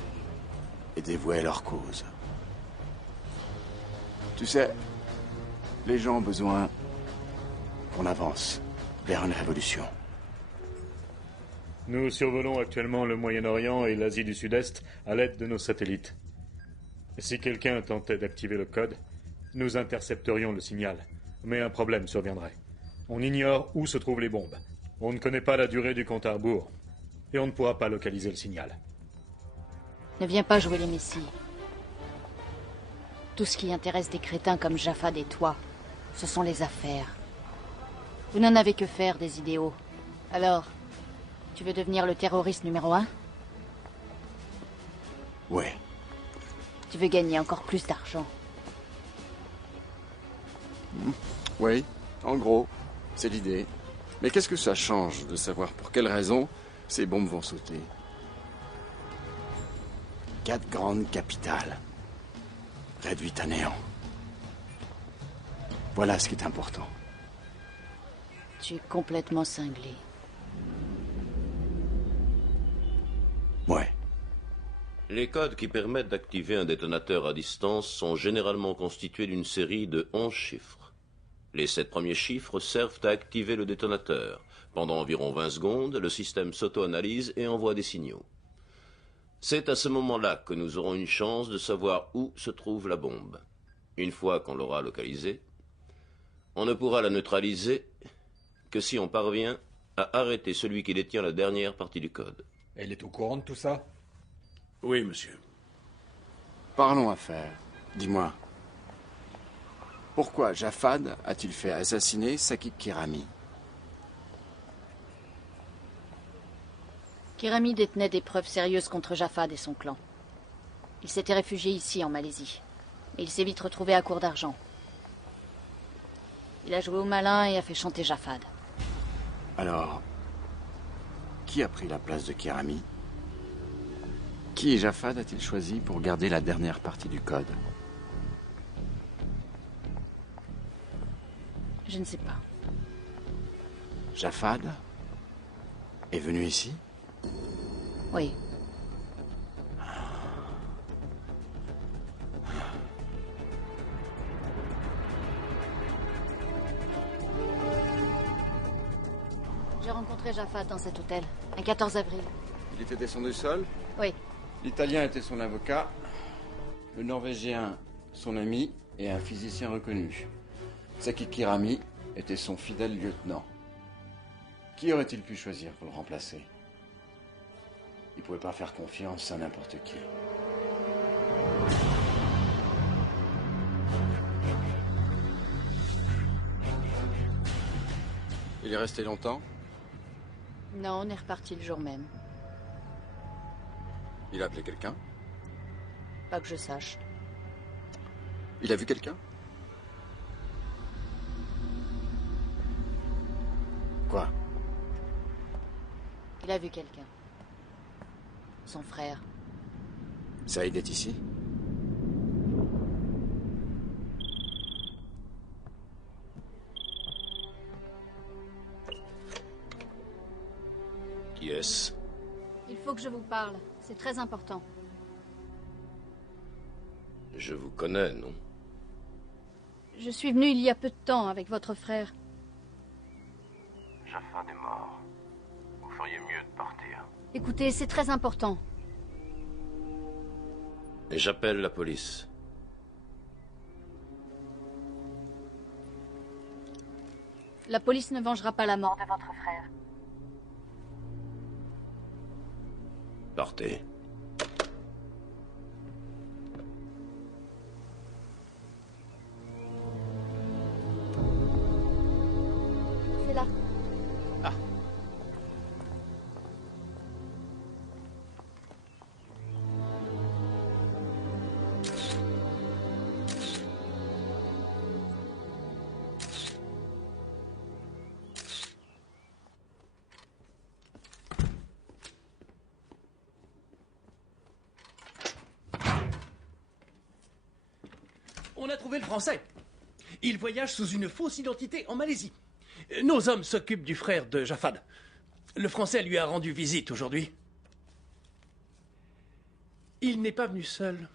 et dévoué à leur cause. Tu sais, les gens ont besoin qu'on avance vers une révolution. Nous survolons actuellement le Moyen-Orient et l'Asie du Sud-Est à l'aide de nos satellites. Si quelqu'un tentait d'activer le code, nous intercepterions le signal, mais un problème surviendrait. On ignore où se trouvent les bombes. On ne connaît pas la durée du compte à rebours, et on ne pourra pas localiser le signal. Ne viens pas jouer les messies. Tout ce qui intéresse des crétins comme Jafad et toi, ce sont les affaires. Vous n'en avez que faire des idéaux. Alors, tu veux devenir le terroriste numéro 1? Ouais. Tu veux gagner encore plus d'argent? Oui, en gros, c'est l'idée. Mais qu'est-ce que ça change de savoir pour quelles raisons ces bombes vont sauter? 4 grandes capitales, réduites à néant. Voilà ce qui est important. Tu es complètement cinglé. Ouais. Les codes qui permettent d'activer un détonateur à distance sont généralement constitués d'une série de 11 chiffres. Les 7 premiers chiffres servent à activer le détonateur. Pendant environ 20 secondes, le système s'auto-analyse et envoie des signaux. C'est à ce moment-là que nous aurons une chance de savoir où se trouve la bombe. Une fois qu'on l'aura localisée, on ne pourra la neutraliser que si on parvient à arrêter celui qui détient la dernière partie du code. Elle est au courant de tout ça? Oui, monsieur. Parlons affaires. Dis-moi, pourquoi Jafad a-t-il fait assassiner Sakik Kirami? Kirami détenait des preuves sérieuses contre Jafad et son clan. Il s'était réfugié ici, en Malaisie. Mais il s'est vite retrouvé à court d'argent. Il a joué au malin et a fait chanter Jafad. Alors, qui a pris la place de Kirami? Qui et Jafad a-t-il choisi pour garder la dernière partie du code? Je ne sais pas. Jafad est venu ici? Oui. J'ai rencontré Jafad dans cet hôtel, un 14 avril. Il était descendu seul? Oui. L'Italien était son avocat, le Norvégien son ami et un physicien reconnu. Sakik Kirami était son fidèle lieutenant. Qui aurait-il pu choisir pour le remplacer? Il ne pouvait pas faire confiance à n'importe qui. Il est resté longtemps? Non, on est reparti le jour même. Il a appelé quelqu'un? Pas que je sache. Il a vu quelqu'un? Quoi? Il a vu quelqu'un. Son frère. Saïd est ici? Qui est-ce? Il faut que je vous parle. C'est très important. Je vous connais, non? Je suis venu il y a peu de temps avec votre frère. Jafad est mort. Vous feriez mieux de partir. Écoutez, c'est très important. Et j'appelle la police. La police ne vengera pas la mort de votre frère. Partez. C'est là. Ah. On a trouvé le Français. Il voyage sous une fausse identité en Malaisie. Nos hommes s'occupent du frère de Jafad. Le Français lui a rendu visite aujourd'hui. Il n'est pas venu seul.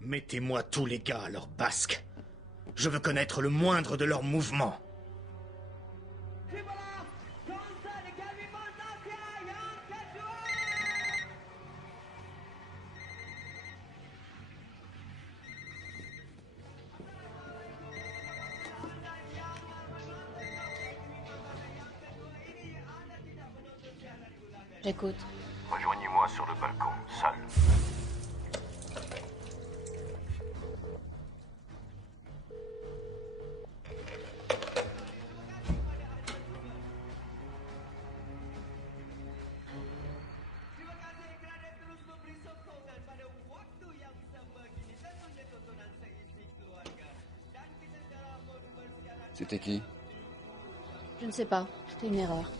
Mettez-moi tous les gars à leur basque. Je veux connaître le moindre de leurs mouvements. J'écoute. Rejoignez-moi sur le balcon, salle. C'était qui? Je ne sais pas. C'était une erreur.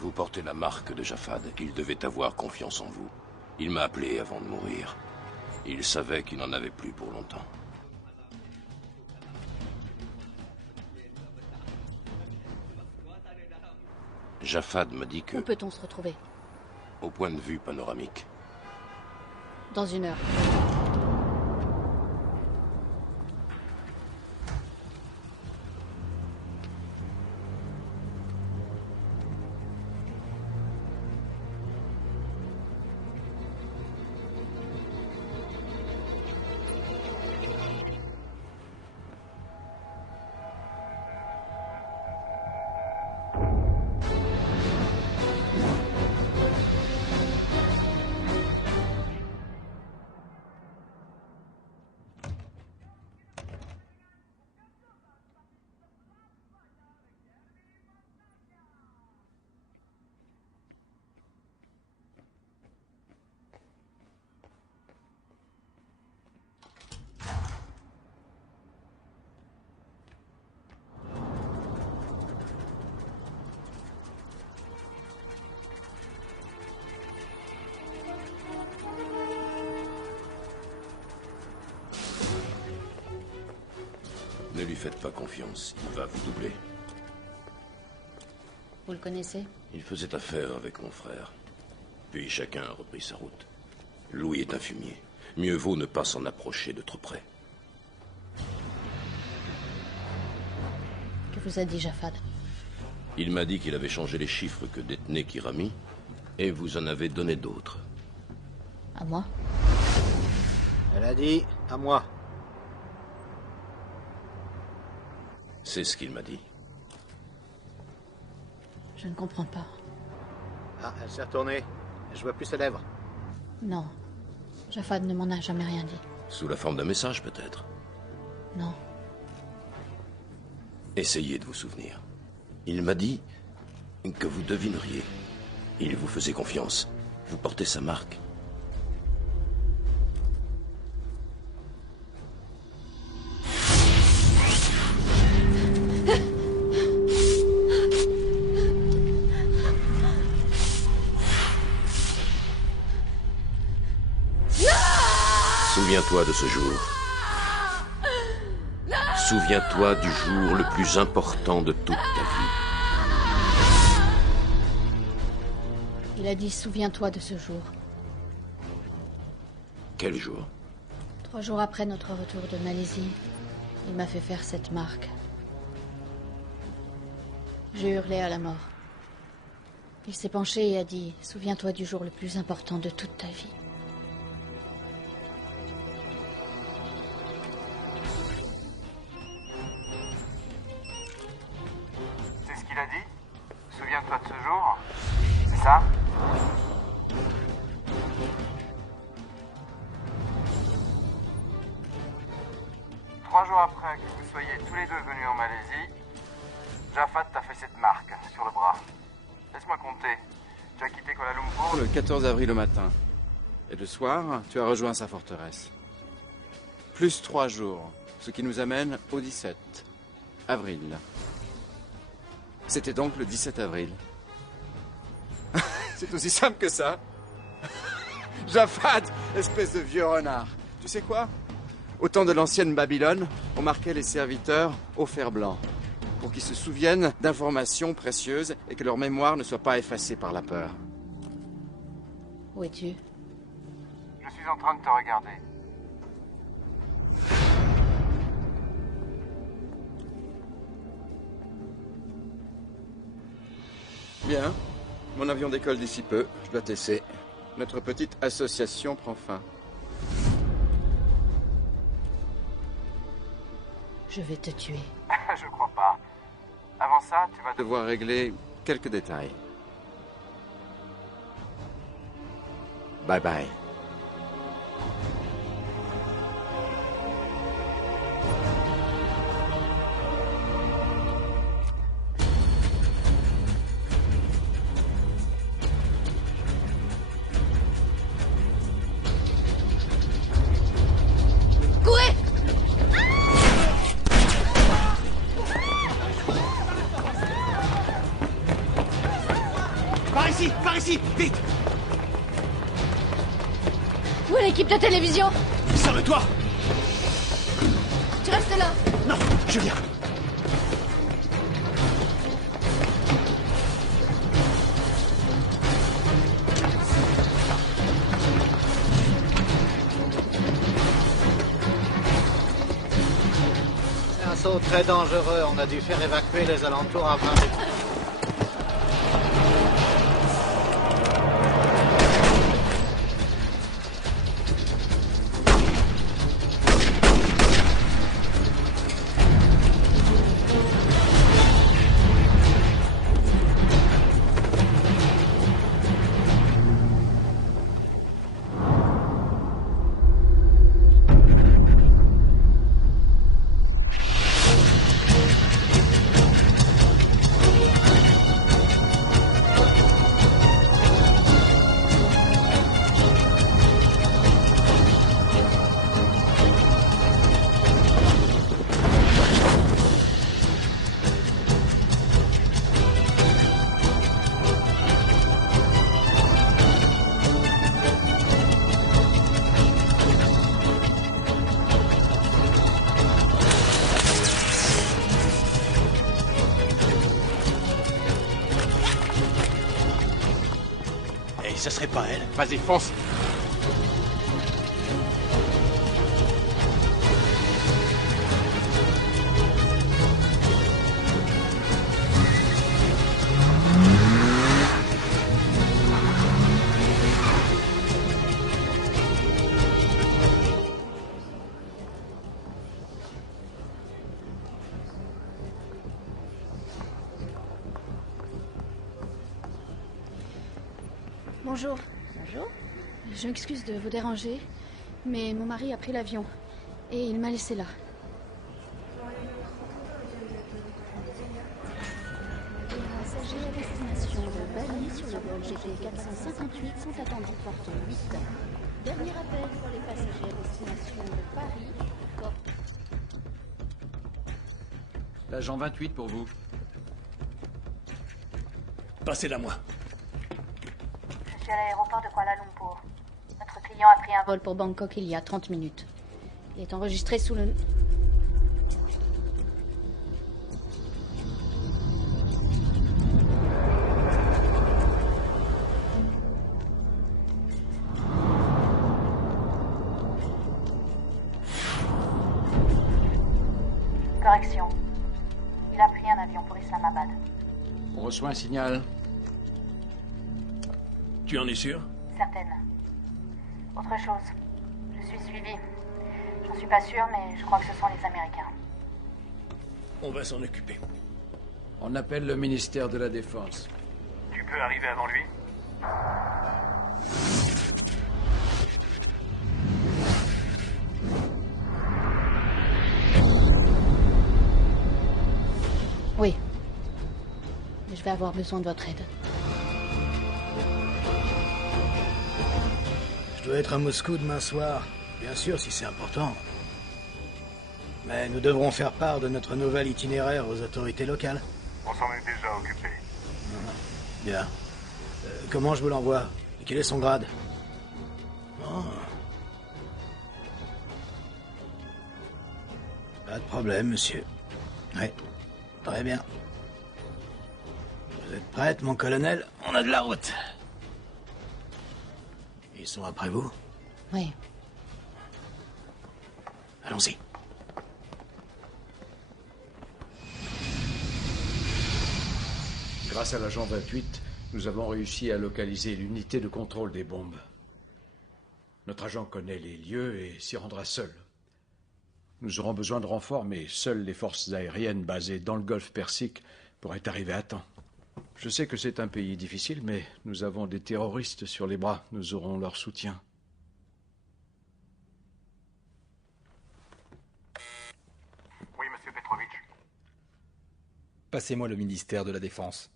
Vous portez la marque de Jafad. Il devait avoir confiance en vous. Il m'a appelé avant de mourir. Il savait qu'il n'en avait plus pour longtemps. Jafad me dit que... Où peut-on se retrouver? Au point de vue panoramique. Dans 1 heure. Ne lui faites pas confiance, il va vous doubler. Vous le connaissez? Il faisait affaire avec mon frère. Puis chacun a repris sa route. Louis est un fumier. Mieux vaut ne pas s'en approcher de trop près. Que vous a dit Jafad? Il m'a dit qu'il avait changé les chiffres que détenait Kirami, et vous en avez donné d'autres. À moi? Elle a dit à moi. C'est ce qu'il m'a dit. Je ne comprends pas. Ah, elle s'est retournée. Je vois plus ses lèvres. Non. Jafad ne m'en a jamais rien dit. Sous la forme d'un message, peut-être. Non. Essayez de vous souvenir. Il m'a dit que vous devineriez. Il vous faisait confiance. Vous portez sa marque. Souviens-toi de ce jour. Souviens-toi du jour le plus important de toute ta vie. Il a dit souviens-toi de ce jour. Quel jour? 3 jours après notre retour de Malaisie, il m'a fait faire cette marque. J'ai hurlé à la mort. Il s'est penché et a dit souviens-toi du jour le plus important de toute ta vie. Il a dit? Souviens-toi de ce jour? C'est ça? Trois jours après que vous soyez tous les deux venus en Malaisie, Jafad t'a fait cette marque sur le bras. Laisse-moi compter. Tu as quitté Kuala Lumpur Le 14 avril au matin. Et le soir, tu as rejoint sa forteresse. Plus 3 jours, ce qui nous amène au 17 avril. C'était donc le 17 avril. C'est aussi simple que ça. Jafad, espèce de vieux renard. Tu sais quoi? Au temps de l'ancienne Babylone, on marquait les serviteurs au fer blanc, pour qu'ils se souviennent d'informations précieuses et que leur mémoire ne soit pas effacée par la peur. Où es-tu? Je suis en train de te regarder. Bien. Mon avion décolle d'ici peu. Je dois te laisser. Notre petite association prend fin. Je vais te tuer. Je crois pas. Avant ça, tu vas devoir régler quelques détails. Bye bye. Par ici, vite! Où est l'équipe de télévision? Sur le toit! Tu restes là? Non, je viens. C'est un saut très dangereux. On a dû faire évacuer les alentours avant de... Ça serait pas elle. Vas-y, fonce. Bonjour. Bonjour. Je m'excuse de vous déranger, mais mon mari a pris l'avion et il m'a laissé là. Les passagers à destination de Bali sur le vol GT 458 sont attendus porte 8. Dernier appel pour les passagers à destination de Paris, porte... L'agent 28 pour vous. Passez-la moi. Je suis à l'aéroport de Kuala Lumpur. Notre client a pris un vol Vol pour Bangkok il y a 30 minutes. Il est enregistré sous le... Correction. Il a pris un avion pour Islamabad. On reçoit un signal. Tu en es sûr? Certaine. Autre chose. Je suis suivie. J'en suis pas sûre, mais je crois que ce sont les Américains. On va s'en occuper. On appelle le ministère de la Défense. Tu peux arriver avant lui? Oui. Mais je vais avoir besoin de votre aide. Je dois être à Moscou demain soir. Bien sûr, si c'est important. Mais nous devrons faire part de notre nouvel itinéraire aux autorités locales. On s'en est déjà occupé. Bien. Comment je vous l'envoie? Et quel est son grade? Oh. Pas de problème, monsieur. Oui. Très bien. Vous êtes prête, mon colonel? On a de la route. Ils sont après vous? Oui. Allons-y. Grâce à l'agent 28, nous avons réussi à localiser l'unité de contrôle des bombes. Notre agent connaît les lieux et s'y rendra seul. Nous aurons besoin de renforts, mais seules les forces aériennes basées dans le golfe Persique pourraient arriver à temps. Je sais que c'est un pays difficile, mais nous avons des terroristes sur les bras. Nous aurons leur soutien. Oui, monsieur Petrovitch. Passez-moi le ministère de la Défense.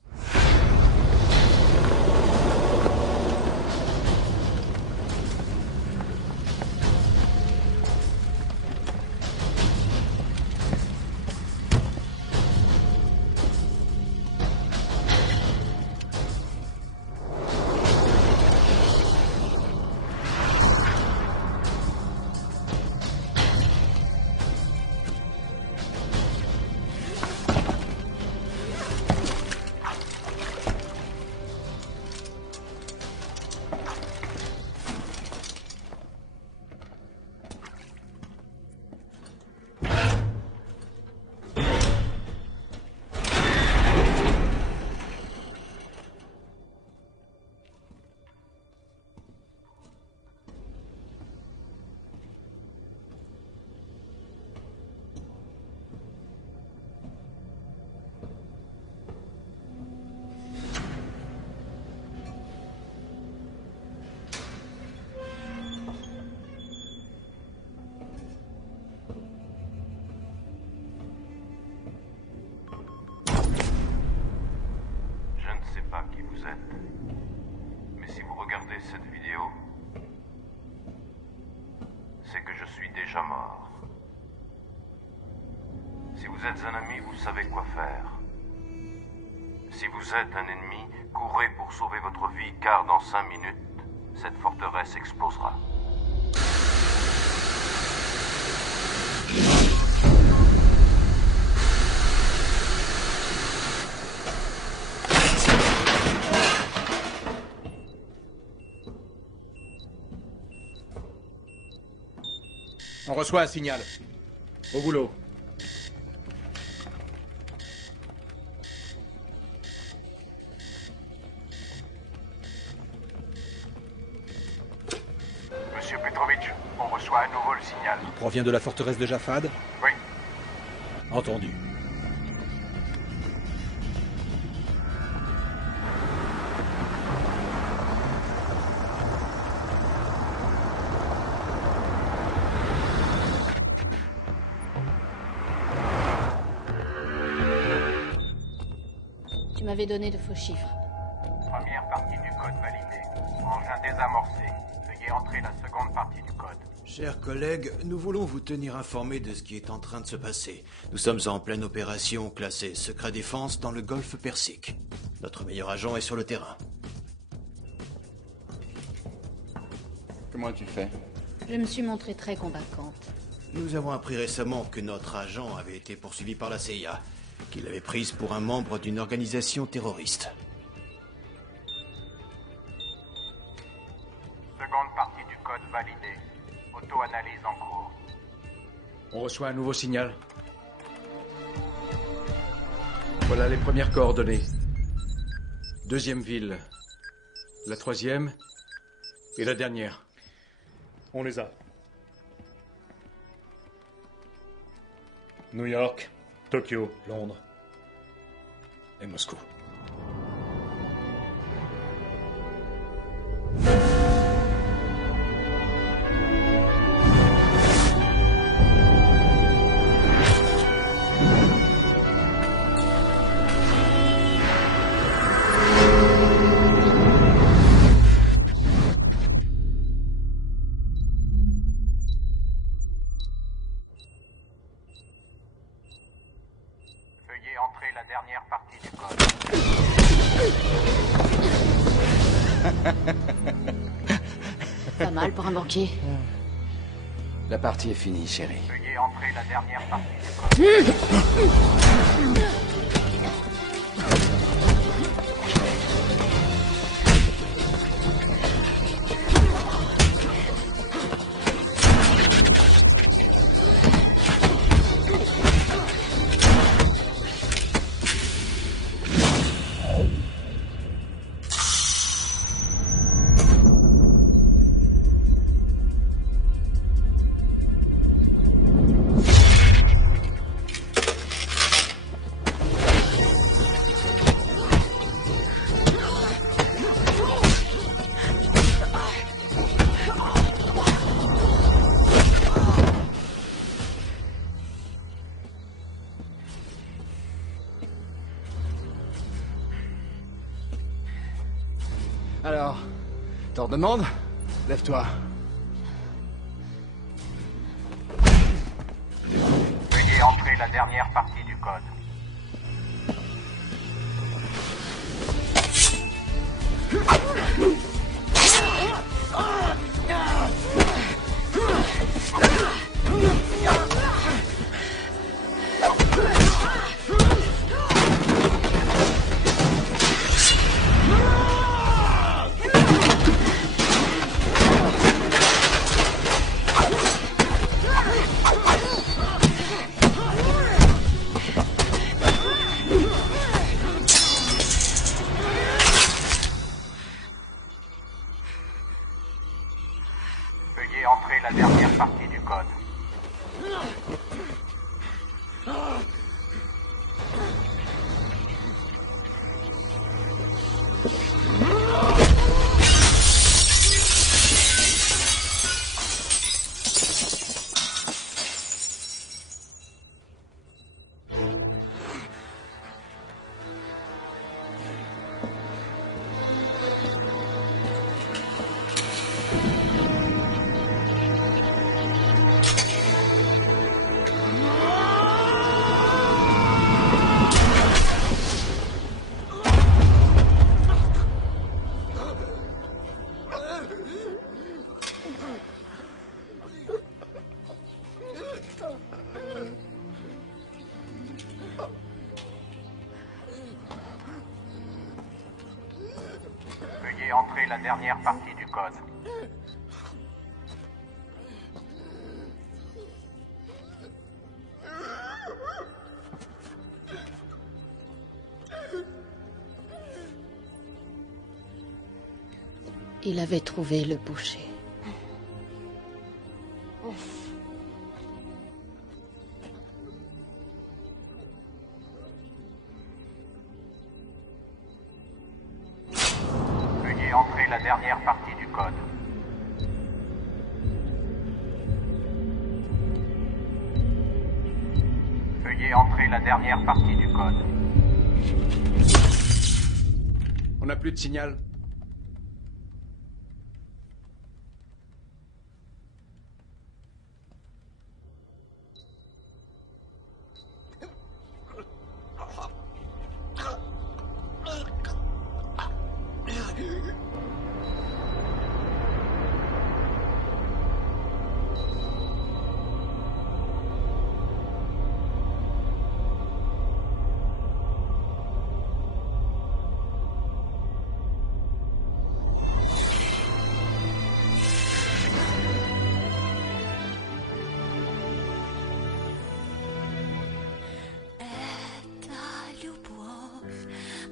Mais si vous regardez cette vidéo, c'est que je suis déjà mort. Si vous êtes un ami, vous savez quoi faire. Si vous êtes un ennemi, courez pour sauver votre vie, car dans 5 minutes, cette forteresse explosera. On reçoit un signal. Au boulot. Monsieur Petrovitch, on reçoit à nouveau le signal. Il provient de la forteresse de Jafad? Oui. Entendu. Tu m'avais donné de faux chiffres. Première partie du code validée. Engin désamorcé. Veuillez entrer la seconde partie du code. Chers collègues, nous voulons vous tenir informés de ce qui est en train de se passer. Nous sommes en pleine opération classée secret défense dans le golfe Persique. Notre meilleur agent est sur le terrain. Comment as-tu fait? Je me suis montrée très convaincante. Nous avons appris récemment que notre agent avait été poursuivi par la CIA, qu'il l'avait prise pour un membre d'une organisation terroriste. Seconde partie du code validée. Auto-analyse en cours. On reçoit un nouveau signal. Voilà les premières coordonnées. 2e ville. La 3e. Et la dernière. On les a. New York, Tokyo, Londres et Moscou. Veuillez entrer la dernière partie du code. Pas mal pour un banquier. La partie est finie, chérie. Veuillez entrer la dernière partie du code. Alors, t'en demandes? Lève-toi. Veuillez entrer la dernière partie du code. Veuillez entrer la dernière partie du code. Veuillez entrer la dernière partie du code. Il avait trouvé le boucher. Veuillez entrer la dernière partie du code. Veuillez entrer la dernière partie du code. On n'a plus de signal.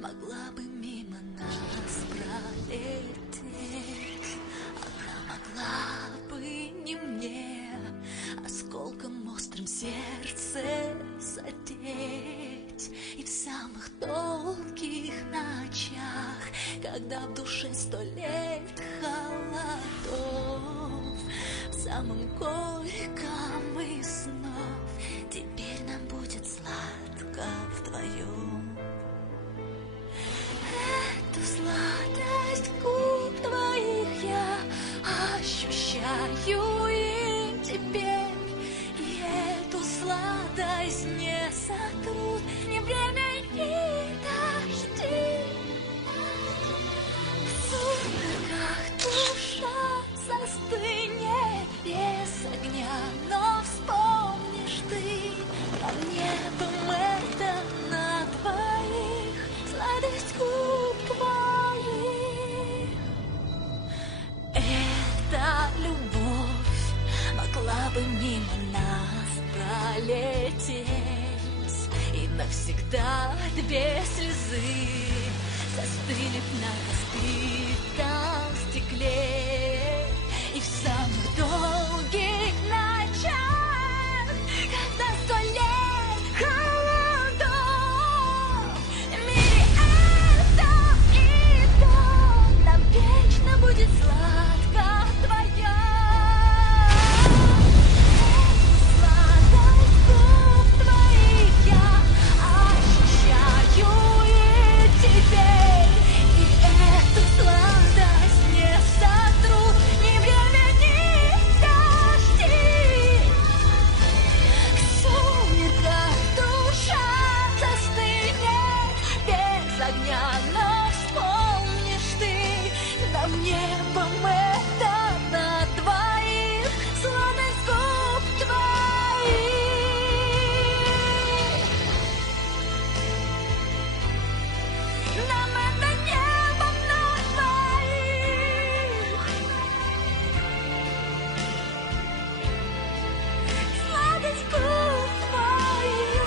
Могла бы мимо нас пролететь, она могла бы не мне осколком острым сердце задеть. И в самых долгих ночах, когда в душе 100 лет холодов, в самом горьком из снов теперь нам будет сладко вдвоем. Эту сладость губ твоих я ощущаю и теперь. И эту сладость не сотрут ни время, ни дожди. В сумерках душа застынет без огня, но вспомнишь ты об небом это на двоих. Сладость губ твоих. Эта любовь могла бы мимо нас пролететь, и навсегда 2 слезы застыли б на разбитом стекле. И в самых долгих ночах, когда 100 лет холодов, нам вечно будет сладко вдвоем. Сладость губ твоих я ощущаю и теперь. И эту сладость не сотрут ни время, ни дожди. В сумерках душа застынет без огня, но вспомнишь ты нам небом это на двоих. Сладость губ твоих. Нам это небом на двоих. Сладость губ твоих.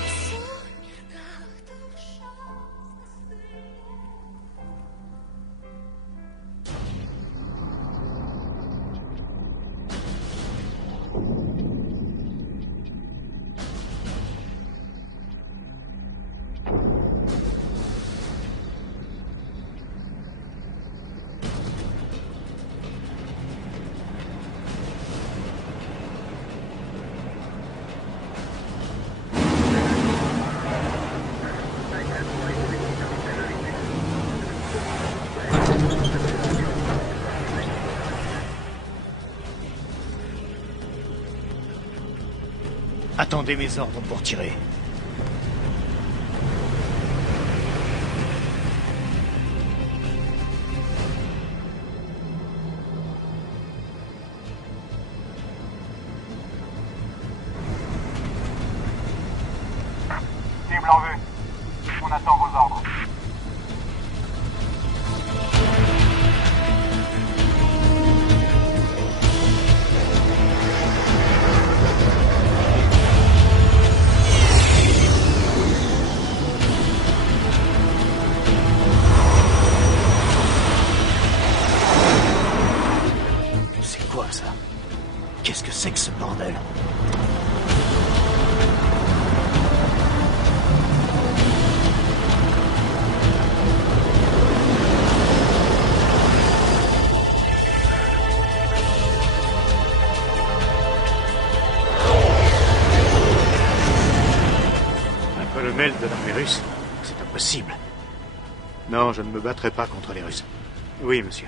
В сумерках душа Attendez mes ordres pour tirer. Cible en vue. On attend vos ordres. C'est quoi ça? Qu'est-ce que c'est que ce bordel? Un colonel de l'armée russe? C'est impossible. Non, je ne me battrai pas contre les Russes. Oui, monsieur.